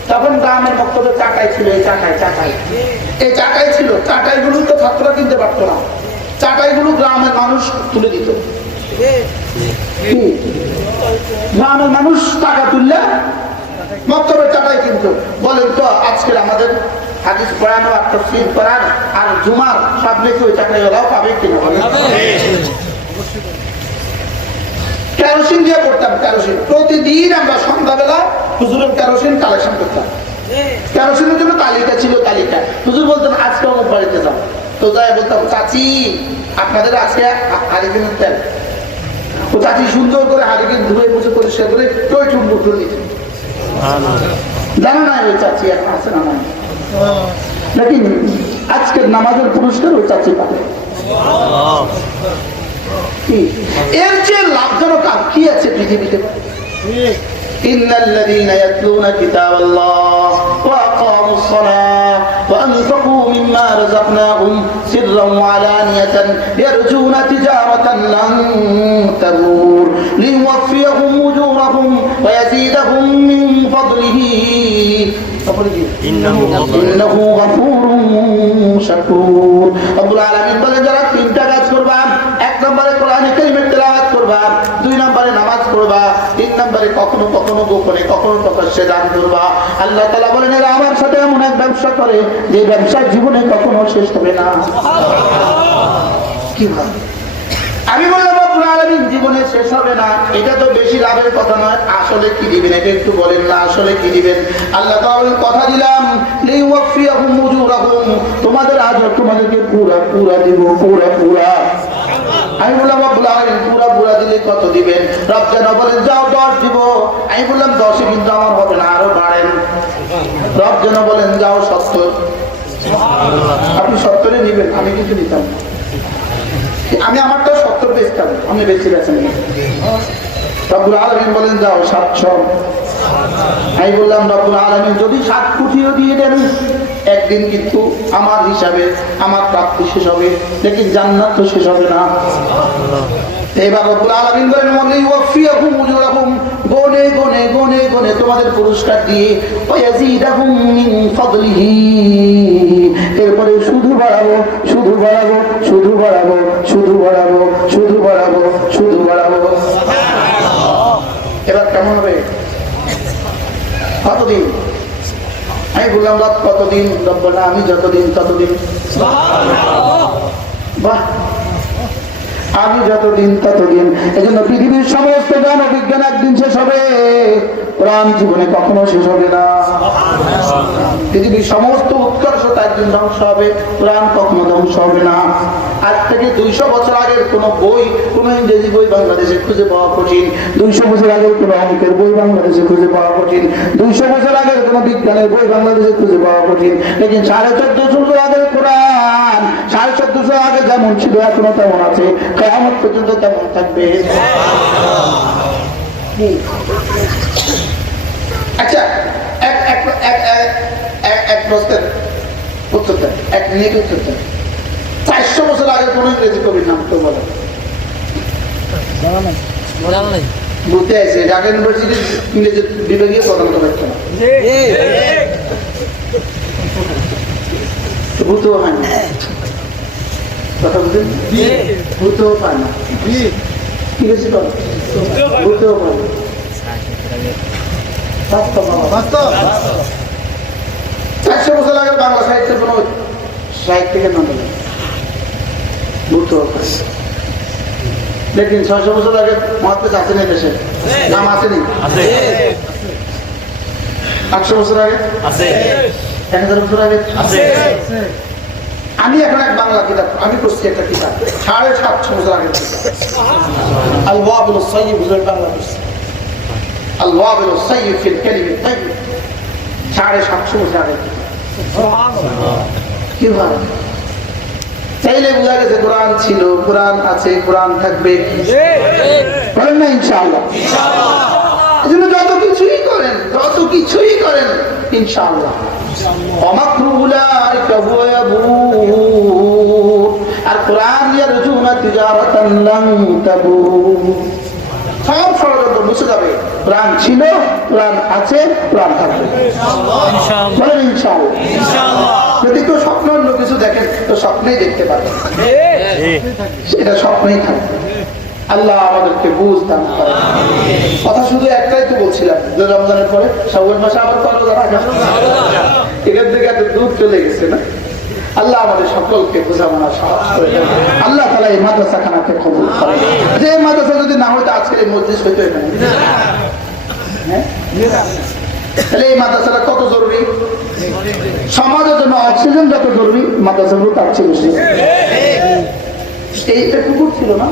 তখন গ্রামের মক্তবে চাটাই ছিল, এই চাটাই ছিল। চাটাইগুলো তো ছাত্ররা কিনতে পারতো না, চাটাইগুলো গ্রামের মানুষ তুলে দিত। গ্রামের মানুষ টাকা তুললে মক্তবের চাটাই কিনতো। বলেন তো আজকের আমাদের হাদিস পড়ানো আর তাফসীর করার আর জুমার সব লেখে ওই চাটাই ওরাও পাবে কিনা? কেরোসিন দিয়ে পড়তাম, কেরোসিন প্রতিদিন আমরা সন্ধ্যাবেলা হুজুরের কেরোসিন কালেকশন করতাম। কেরোসিনের জন্য তালিকা ছিল, তালিকা। হুজুর বলতেন আজকে অমুক বাড়িতে যাও, তো যাই বলতাম চাচি আপনাদের আজকে হারিকেনের তেল। ও চাচি সুন্দর করে হারিকেন ধুয়ে মুছে পরিষ্কার করে টই টুম্বুর করে দিতেন। জানা নাই ওই চাচি এখন আছে না নাই, নাকি আজকের নামাজের পুরস্কার ওই চাচি পাবে। এর যে লাভজনক আর কি আছে পৃথিবীতে? إن الذين يتلون كتاب الله وأقاموا الصلاة وأنفقوا مما رزقناهم سرا وعلانية يرجون تجارة لن تبور ليوفيهم أجورهم ويزيدهم من فضله إنه غفور شكور رب العالمين বলে যারা তিনটা কাজ করবা, এক নম্বরে কোরআন কারীমের তেলাওয়াত করবা, দুই নম্বরে নামাজ পড়বা, তিন নম্বরে কখনো কখনো গোপনে কখনো প্রকাশ্যে দান করবা। আল্লাহ তাআলা বলেন এরা আমার সাথে এমন এক ব্যবসা করে যে ব্যবসা জীবনে কখনো শেষ হবে না। কি ভাবে? আমি বললাম রব্বুল আলামিন জীবনে শেষ হবে না, এটা তো বেশি লাভের কথা নয়। আসলে কি দিবেন এটা একটু বলেন না, আসলে কি দিবেন? আল্লাহ তাআলা কথা দিলাম লিওয়াফিয়াহুম উজুরাহুম, তোমাদের আজর তোমাদেরকে পুরা পুরা দিব, পুরা পুরা। আমি বললাম রব্বুল আলামিন পুরা দিলে কত দিবেন? রব যেন বলেন যাও 10 দিব। আমি বললাম 10 কিন্তু আমার হবে না, আরো বাড়েন। রব যেন বলেন যাও 70। আপনি 70 নিবেন, আমি কিন্তু নিতাম না। আমি আমারটা 70 বেচতাম, আমি বেশি বেচেন। রব্বুল আলামিন বলেন যাও 700। আমি বললাম রব্বুল আলামিন যদি 7 কোটিও দিয়ে দেন একদিন কিন্তু আমার হিসাবে আমার প্রাপ্তি শেষ হবে, লেকিন জান্নাত তো শেষ হবে না। এবার রব্বুল আলামিন বলেন ওয়াফিয়াহুম উজুরাহুম, গনে গনে গনে গনে তোমাদের পুরস্কার দিয়ে ওয়াজিদাহুম মিন ফাদলিহি, এরপরে শুধু বাড়াবো শুধু বাড়াবো শুধু বাড়াবো শুধু বাড়াবো শুধু বাড়াবো শুধু বাড়াবো। এবার কেমন হবে? কতদিন? আমি বললাম রাত কতদিন? রব্বানা আমি যতদিন ততদিন। বাহ, আমি যতদিন ততদিন। এজন্য পৃথিবীর সমস্ত জ্ঞান ও বিজ্ঞান একদিন শেষ হবে, কোরআন জীবনে কখনো শেষ হবে না। পৃথিবীর সমস্ত উৎকর্ষতা একদিন ধ্বংস হবে, কোরআন কখনো ধ্বংস হবে না। আজ থেকে 200 বছর আগের কোন বই, কোন ইংরেজি বই বাংলাদেশে খুঁজে পাওয়া কঠিন। 200 বছর আগের কোন অঙ্কের বই বাংলাদেশে খুঁজে পাওয়া কঠিন। 200 বছর আগের কোন বিজ্ঞানের বই বাংলাদেশে খুঁজে পাওয়া কঠিন। লেকিন 1450 বছর আগের কোরআন 1450 আগে যেমন ছিল এখনো তেমন আছে, কিয়ামত পর্যন্ত তেমন থাকবে। আচ্ছা, এক প্রশ্নের উত্তর দেন, 1 মিনিট উত্তর দেন। 400 বছর আগে কোন ইংরেজি কবির নাম তো বলেন? বলতে আছে ঢাকা ইউনিভার্সিটির ইংরেজি বিভাগীয় প্রধান করতে না, ভূতও হয় না। কথা বলছেন? ভূতও পায় না, ইংরেজি কর ভূতও পায় না। 400 বছর আগে বাংলা সাহিত্যের কোন সাহিত্যিকের নাম বলেন? ভূতও পায়। লেকিন 600 বছর আগে মহাত্মা আছেন এই দেশে, নাম আসেনি? 800 বছর আগে আছে, 1000 বছর আগে আছে। আমি এখন এক বাংলা কিতাব আমি করছি, একটা কিতাব 750 বছর আগে আল ওয়াবিল সাইয়্যিব, হুজুর বাংলা করছি আল ওয়াবিল সাইয়্যিব ফিল কালিম তাইয়্যিব, 750 বছর আগে। কি ভালো চাইলে বোঝা গেছে কোরআন ছিল, কোরআন আছে, কোরআন থাকবে। বলেন না ইনশাআল্লাহ? এজন্য যত কিছুই করেন ইনশাআল্লাহ। আর কোরআন ইয়ারজুনা তিজারাতান লান তাবুর, সব ষড়যন্ত্র মুছে যাবে। প্রাণ ছিল, প্রাণ আছে, প্রাণ থাকবে। বলেন ইনশাআল্লাহ। যদি কেউ স্বপ্ন অন্য কিছু দেখেন তো স্বপ্নেই দেখতে পারেন, সেটা স্বপ্নেই থাকবে। আল্লাহ আমাদেরকে বুঝ দান করে। কথা শুধু একটাই তো বলছিলাম যে রমজানের পরে শাওয়াল মাসে আবার কত রাখা, এখান থেকে এত দূর চলে গেছে না। আল্লাহ আমাদের সকলকে বোঝানোর সাহস করে দেন। আল্লাহ তাআলা এই মাদ্রাসাখানাকে কবুল করেন। যে মাদ্রাসা যদি না হইতো আজকের এই মজলিস হইতো না। তাহলে এই মাদ্রাসাটা কত জরুরি, সমাজের জন্য অক্সিজেন যত জরুরি মাদ্রাসাগুলো তার চেয়ে বেশি। এইটা পুকুর ছিল না,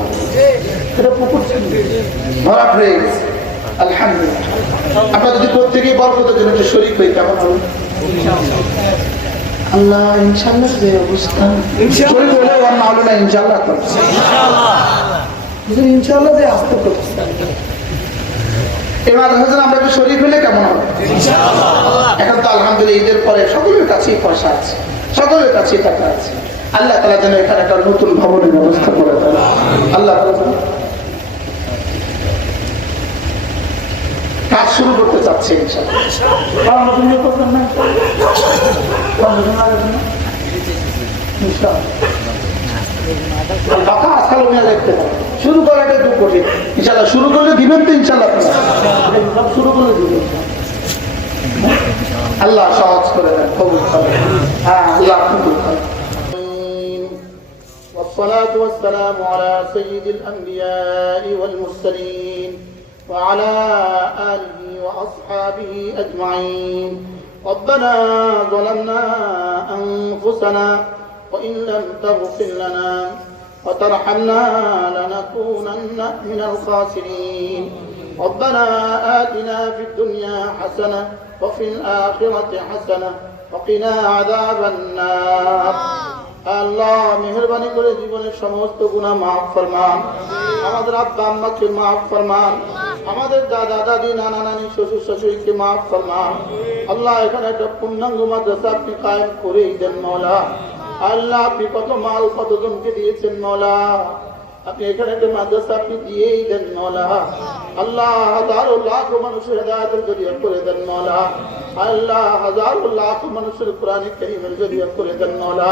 এটা পুকুর ছিল, ভরাট হয়ে গেছে। আলহামদুলিল্লাহ। আমরা যদি প্রত্যেকেই বরকতের জন্য একটু শরীক হই কেমন হবে? আল্লাহ ইনশাআল্লাহ যে অবস্থা শরীক হলে ওর না হলো না ইনশাআল্লাহ করছে, ইনশাআল্লাহ যে আসতে করছে। এই মাদ্রাসা আমরা একটু শরীক হলে কেমন হবে? এখন তো আলহামদুলিল্লাহ ঈদের পরে সকলের কাছেই পয়সা আছে, সকলের কাছেই টাকা আছে। আল্লাহ তাআলা যেন এখানে একটা নতুন ভবনের ব্যবস্থা করে দেন। আল্লাহ তাআলা কাজ শুরু করতে চাচ্ছে ইনশাআল্লাহ। শুরু করাটা খুব কঠিন, ইনশাআল্লাহ শুরু করলে দিবেন তো ইনশাআল্লাহ, শুরু করলে দিবেন। আল্লাহ সহজ করে দেন, কবুল করেন। হ্যাঁ আল্লাহ কবুল করেন। والصلاة والسلام على سيد الأنبياء والمرسلين وعلى آله وأصحابه أجمعين. ربنا ظلمنا أنفسنا وإن لم تغفر لنا وترحمنا لنكونن من الخاسرين. ربنا آتنا في الدنيا حسنة وفي الآخرة حسنة وقنا عذاب النار. আল্লাহ মেহেরবানি করে জীবনের সমস্ত গুনাহ মাফ ফরমান, আমাদের আব্বা আম্মাকে মাফ ফরমান, আমাদের দাদা দাদি নানা নানি শ্বশুর শাশুড়িকে মাফ ফরমান। আল্লাহ এখানে একটা পূর্ণাঙ্গ মাদ্রাসা আপনি কায়েম করেই দেন মওলা। আল্লাহ আপনি কত মাল কতজনকে দিয়েছেন মওলা, আপনি এখানে একটা মাদ্রাসা আপনি দিয়েই দেন মওলা। আল্লাহ হাজারো লাখ মানুষের হেদায়েতের জরিয়া করে দেন মওলা। আল্লাহ হাজারো লাখ মানুষের কোরআন কারীমের জরিয়া করে দেন মওলা।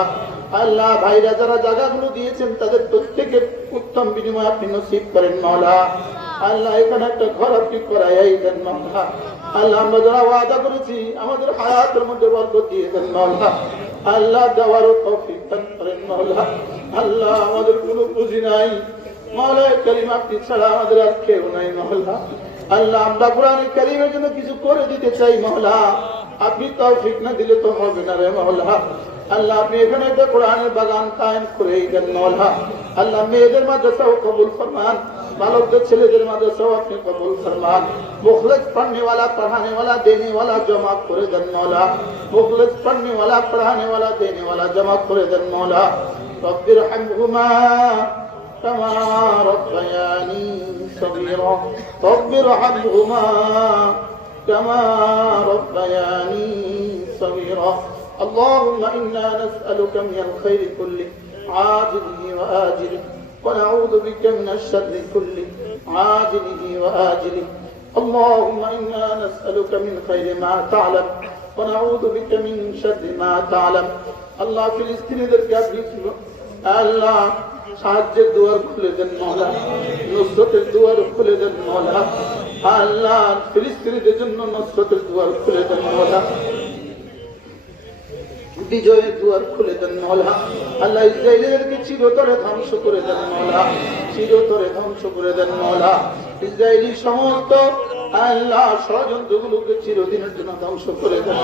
আল্লাহ ভাইরা যারা জায়গাগুলো দিয়েছেন তাদের প্রত্যেকের উত্তম বিনিময় আপনি নসিব করেন মওলা। আল্লাহ এখানে একটা ঘর আপনি করাই দেন মওলা। আল্লাহ আমরা যারা ওয়াদা করেছি আমাদের হায়াতের মধ্যে বরকত দিয়ে দেন মওলা। আল্লাহ দেওয়ারও তৌফিক দান করেন মওলা। আল্লাহ আমাদের কোনো পুঁজি নাই মওলা কারীম, আপনি ছাড়া আমাদের আর কেউ নাই মওলা। আল্লাহ আমরা কোরআন কারীমের জন্য কিছু করে দিতে চাই মওলা, আপনি তৌফিক না দিলে তো হবে না রে মওলা। আল্লাহ আপনি এখানে একটা কোরআনের বাগান কায়েম করেই দেন মওলা। আল্লাহ মেয়েদের মাদ্রাসাও কবুল ফরমান, बालकদের ছেলেদের মাদ্রাসাও আপনি কবুল ফরমান। মুখলিস पढ़ने वाला पढ़ाने वाला देने वाला जमा করে দেন মওলা। मुखलिस पढ़ने वाला पढ़ाने वाला देने वाला जमा করে দেন মওলা। রব্বির হামহুমা কামা রব্বায়ানি সগীরা, রব্বির হামহুমা কামা রব্বায়ানি সগীরা। اللهم إنا نسألك من الخير كله عاجله وآجله ونعوذ بك من الشر كله عاجله وآجله. اللهم إنا نسألك من خير ما تعلم ونعوذ بك من شر ما تعلم. আল্লাহ ফিলিস্তিনিদেরকে আপনি আল্লাহ সাহায্যের দুয়ার খুলে দেন মওলা, নুসরতের দুয়ার খুলে দেন মওলা। আল্লাহ ফিলিস্তিনিদের জন্য নুসরতের দুয়ার খুলে দেন মওলা, বিজয়ের দুয়ার খুলে দেন মওলা। আল্লাহ ইসরায়েলকে চিরতরে ধ্বংস করে দেন মওলা, চিরতরে ধ্বংস করে দেন মওলা। ইসরায়েলি সমস্ত আল্লাহ ষড়যন্ত্রগুলোকে চিরদিনের জন্য ধ্বংস করে দেন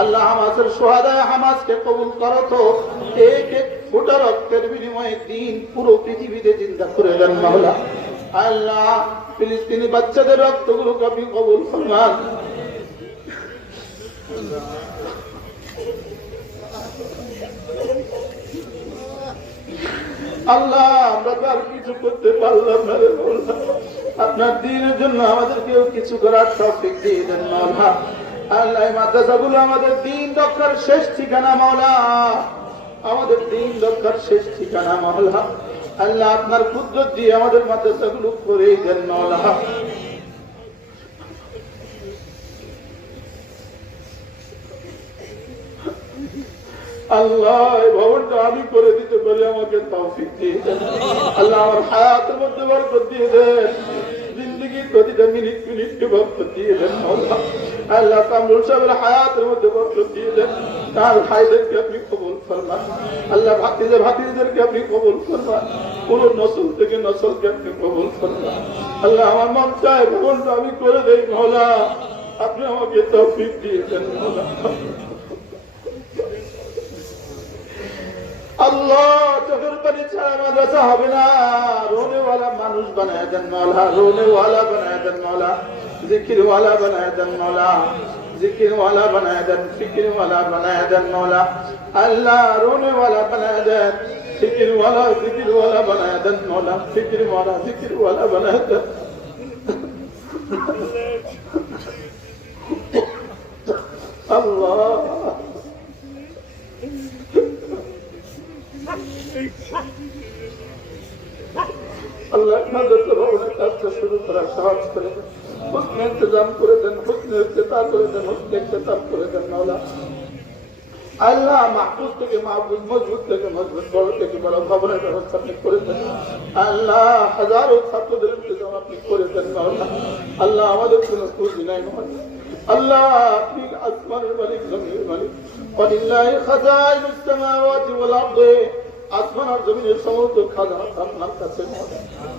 আল্লাহ। হামাসের শুহাদা হামাসকে কবুল করো তো, এক এক ফোঁটা রক্তের বিনিময়ে দিন পুরো পৃথিবীতে জিন্দা করে দেন মওলা। আল্লাহ ফিলিস্তিনি বাচ্চাদের রক্তগুলোকে আপনি কবুল ফরমান। আল্লাহ আমরা তো আর কিছু করতে পারলাম না রে মওলা, আপনার দ্বীনের জন্য আমাদেরকেও কিছু করার তৌফিক দিয়ে দেন মওলা। আল্লাহ এই মাদ্রাসাগুলো আমাদের দ্বীন রক্ষার শেষ ঠিকানা মওলা, আমাদের দ্বীন রক্ষার শেষ ঠিকানা মওলা। আল্লাহ আপনার কুদরত দিয়ে আমাদের মাদ্রাসাগুলো করেই দেন মওলা। আল্লাহ এই ভবনটা আমি করে দিতে পারি, আমাকে তৌফিক দিয়ে দেন। আল্লাহ আমার হায়াতের মধ্যে বরকত দিয়ে দেন, জিন্দগির প্রতিটা মিনিট মিনিটকে বরকত দিয়ে দেন মওলা। আল্লাহ কামরুল সাহেবের হায়াতের মধ্যে বরকত দিয়ে দেন, তার ভাইদেরকে আপনি কবুল ফরমান। আল্লাহ ভাতিজাদেরকে আপনি কবুল ফরমান, পুরো নসল থেকে নসলকে আপনি কবুল ফরমান। আল্লাহ আমার মন চায় ভবনটা আমি করে দেই মওলা, আপনি আমাকে তৌফিক দিয়ে দেন মওলা। আল্লাহ চোখের পানি ছাড়া মাদ্রাসা হবে না, রোনেওয়ালা মানুষ বানায় দেন মওলা, রোনেওয়ালা বানায় দেন মওলা, জিকিরওয়ালা বানায় দেন মওলা, জিকিরওয়ালা বানায় দেন, ফিকিরওয়ালা বানায় দেন মওলা। আল্লাহ রোনেওয়ালা বানায় দেন, জিকিরওয়ালা বানায় দেন মওলা, জিকিরওয়ালা বানায় দেন। আল্লাহ আল্লাহ মাদ্রাসা ভবনের কাজটা শুরু করা সহজ করে দেন, হুসনে ইন্তজাম করে দেন, হুসনে ইফতিতাহ করে দেন, হুসনে ইখতিতাম করে দেন মওলা। আল্লাহ মাহফুজ থেকে মাহফুজ, মজবুত থেকে মজবুত, বড় থেকে বড় ভবনের ব্যবস্থা আপনি করে দেন। আল্লাহ হাজারো ছাত্রদের ইন্তজাম আপনি করে দেন মওলা। আল্লাহ আমাদের কোনো পুঁজি নাই মওলা। আল্লাহ আপনি আসমানের মালিক, জমিনের মালিক। ওয়ালিল্লাহি খাযাইনুস সামাওয়াতি ওয়াল আরদি, আসমান আর জমিনের সমস্ত খাজানা আপনার কাছে মওলা।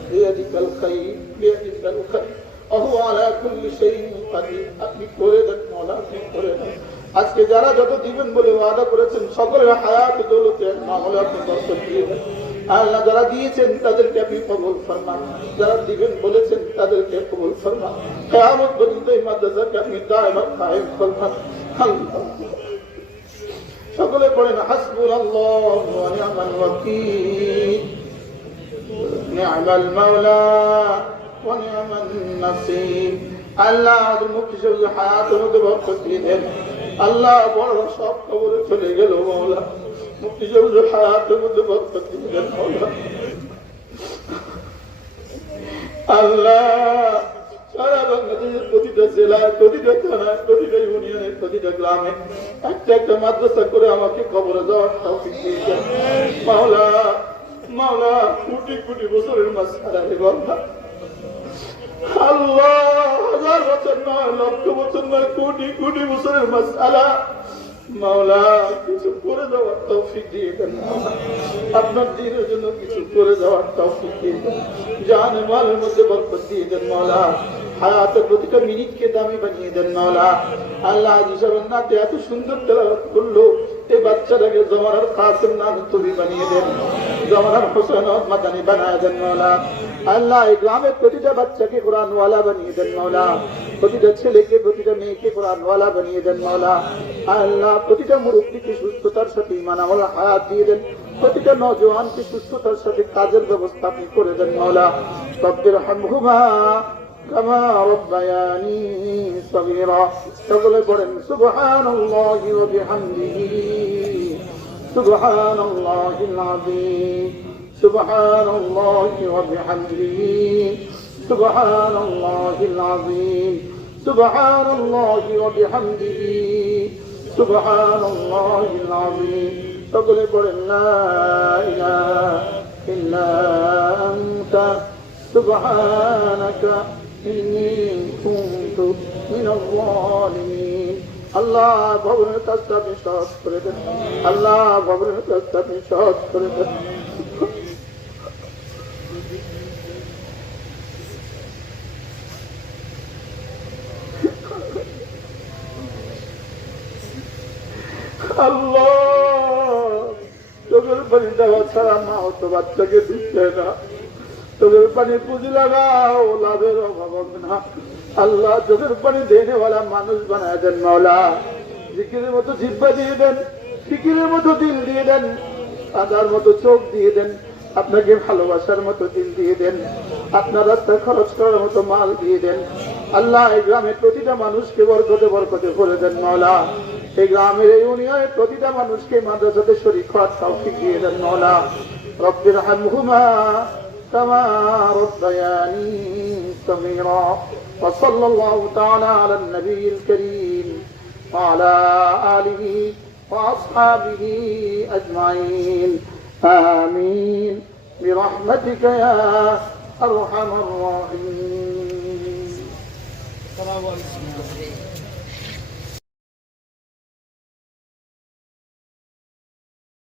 বিয়াদিকাল খায়র, বিয়াদিকাল খায়র, ওয়া আলা কুল্লি শাইইন কাদির। আপনি করে দেন মওলা, আপনি করে দেন। আজকে যারা যত দিবেন বলে ওয়াদা করেছেন সকলের হায়াত দৌলতে মামলা আপনি বরকত দিয়ে দেন। আল্লাহ যারা দিয়েছেন তাদেরকে আপনি কবুল ফরমান, যারা দিবেন বলেছেন তাদেরকে কবুল ফরমান। কিয়ামত পর্যন্ত এই মাদ্রাসাকে আপনি দায়মান কায়েম ফরমান। আল্লাহ সকলে পড়েন হাসবুনাল্লাহু ওয়া নি'মাল ওয়াকিল, নি'মাল মাওলা ওয়া নি'মান নাসির। আল্লাহ আমাদের মুক্তি সবুজ হায়াতের মধ্যে বরকত দিয়ে দেন। আল্লাহ বড় সব কবরে চলে গেল মওলা, মুক্তি সবুজ হায়াতের মধ্যে বরকত দিয়ে দেন মওলা। আল্লাহ সারা বাংলাদেশের প্রতিটা জেলায়, প্রতিটা থানায়, প্রতিটা ইউনিয়নের, প্রতিটা গ্রামে একটা একটা মাদ্রাসা করে আমাকে কবরে যাওয়ার তৌফিক দিয়ে দেন মাওলা। মাওলা কোটি কোটি বছরের মাঝখানে আল্লাহ, হাজার বছর নয়, লক্ষ বছর নয়, কোটি কোটি বছরের মাসআলা মাওলা কিছু করে দেওয়ার তৌফিক দিয়ে দেন। আপনার দ্বীনের জন্য কিছু করে দেওয়ার তৌফিক দিয়ে দেন। জান মালের মধ্যে বরকত দিয়ে দেন মাওলা। হায়াতের প্রতিটা মিনিটকে দামি বানিয়ে দেন মাওলা। আল্লাহ যেসবের নাতে এত সুন্দর তেলাওয়াত করলো, এই বাচ্চাটাকে জমানার কাসিম নানতুবি বানিয়ে দেন, জমানার হোসেন মাদানী বানায় দেন মাওলা। আল্লাহ এই গ্রামের প্রতিটা বাচ্চাকে কোরআনওয়ালা বানিয়ে দেন মাওলা, প্রতিটা ছেলেকে প্রতিটা মেয়েকে কোরআনওয়ালা বানিয়ে দেন মাওলা। আল্লাহ প্রতিটা মুরব্বীকে সুস্থতার সাথে ঈমানওয়ালা হায়াত দিয়ে দেন, প্রতিটা নওজওয়ানকে সুস্থতার সাথে কাজের ব্যবস্থা আপনি করে দেন মাওলা। রব্বিরহামহুমা কামা রাব্বায়ানি সগীরা। সকলে পড়েন সুবহানাল্লাহি ওয়া বিহামদিহি, সুবহানাল্লাহিল আযীম, সুবহানাল্লাহি ওয়া বিহামদিহি, সুবহানাল্লাহিল আযীম, সুবহানাল্লাহি ওয়া বিহামদিহি, সুবহানাল্লাহিল আযীম। সকলে পড়েন লা ইলাহা ইল্লা আনতা সুবহানাকা ইন্নী কুনতু মিনাল যালিমিন। আল্লাহ ভবনের কাজটা আপনি সহজ করে দেন, আল্লাহ ভবনের কাজটা আপনি সহজ করে দেন। আল্লাহ চোখের পানি দেওয়া ছাড়া মা হতো বাচ্চাকে দিচ্ছে না, চোখের পানি পুঁজি লাগাও, লাভের অভাব হবে না। আল্লাহ চোখের পানি দেনেওয়ালা মানুষ বানায় দেন মাওলা। জিকিরের মতো জিহ্বা দিয়ে দেন, ফিকিরের মতো দিল দিয়ে দেন, আদার মতো চোখ দিয়ে দেন, আপনাকে ভালোবাসার মতো দিল দিয়ে দেন, আপনার রাস্তায় খরচ করার মতো মাল দিয়ে দেন। আল্লাহ এই গ্রামের প্রতিটা মানুষকে বরকতে বরকতে করে দেন মাওলা। এই গ্রামের এই ইউনিয়নের প্রতিটা মানুষকে মাদ্রাসাতে শরীক হওয়ার তৌফিক দিয়ে দেন মাওলা। রব্বিরহামহুমা কামা রাব্বায়ানি সগীরা। وصلى الله تعالى على النبي الكريم وعلى آله وأصحابه أجمعين آمين برحمتك يا أرحم الراحمين.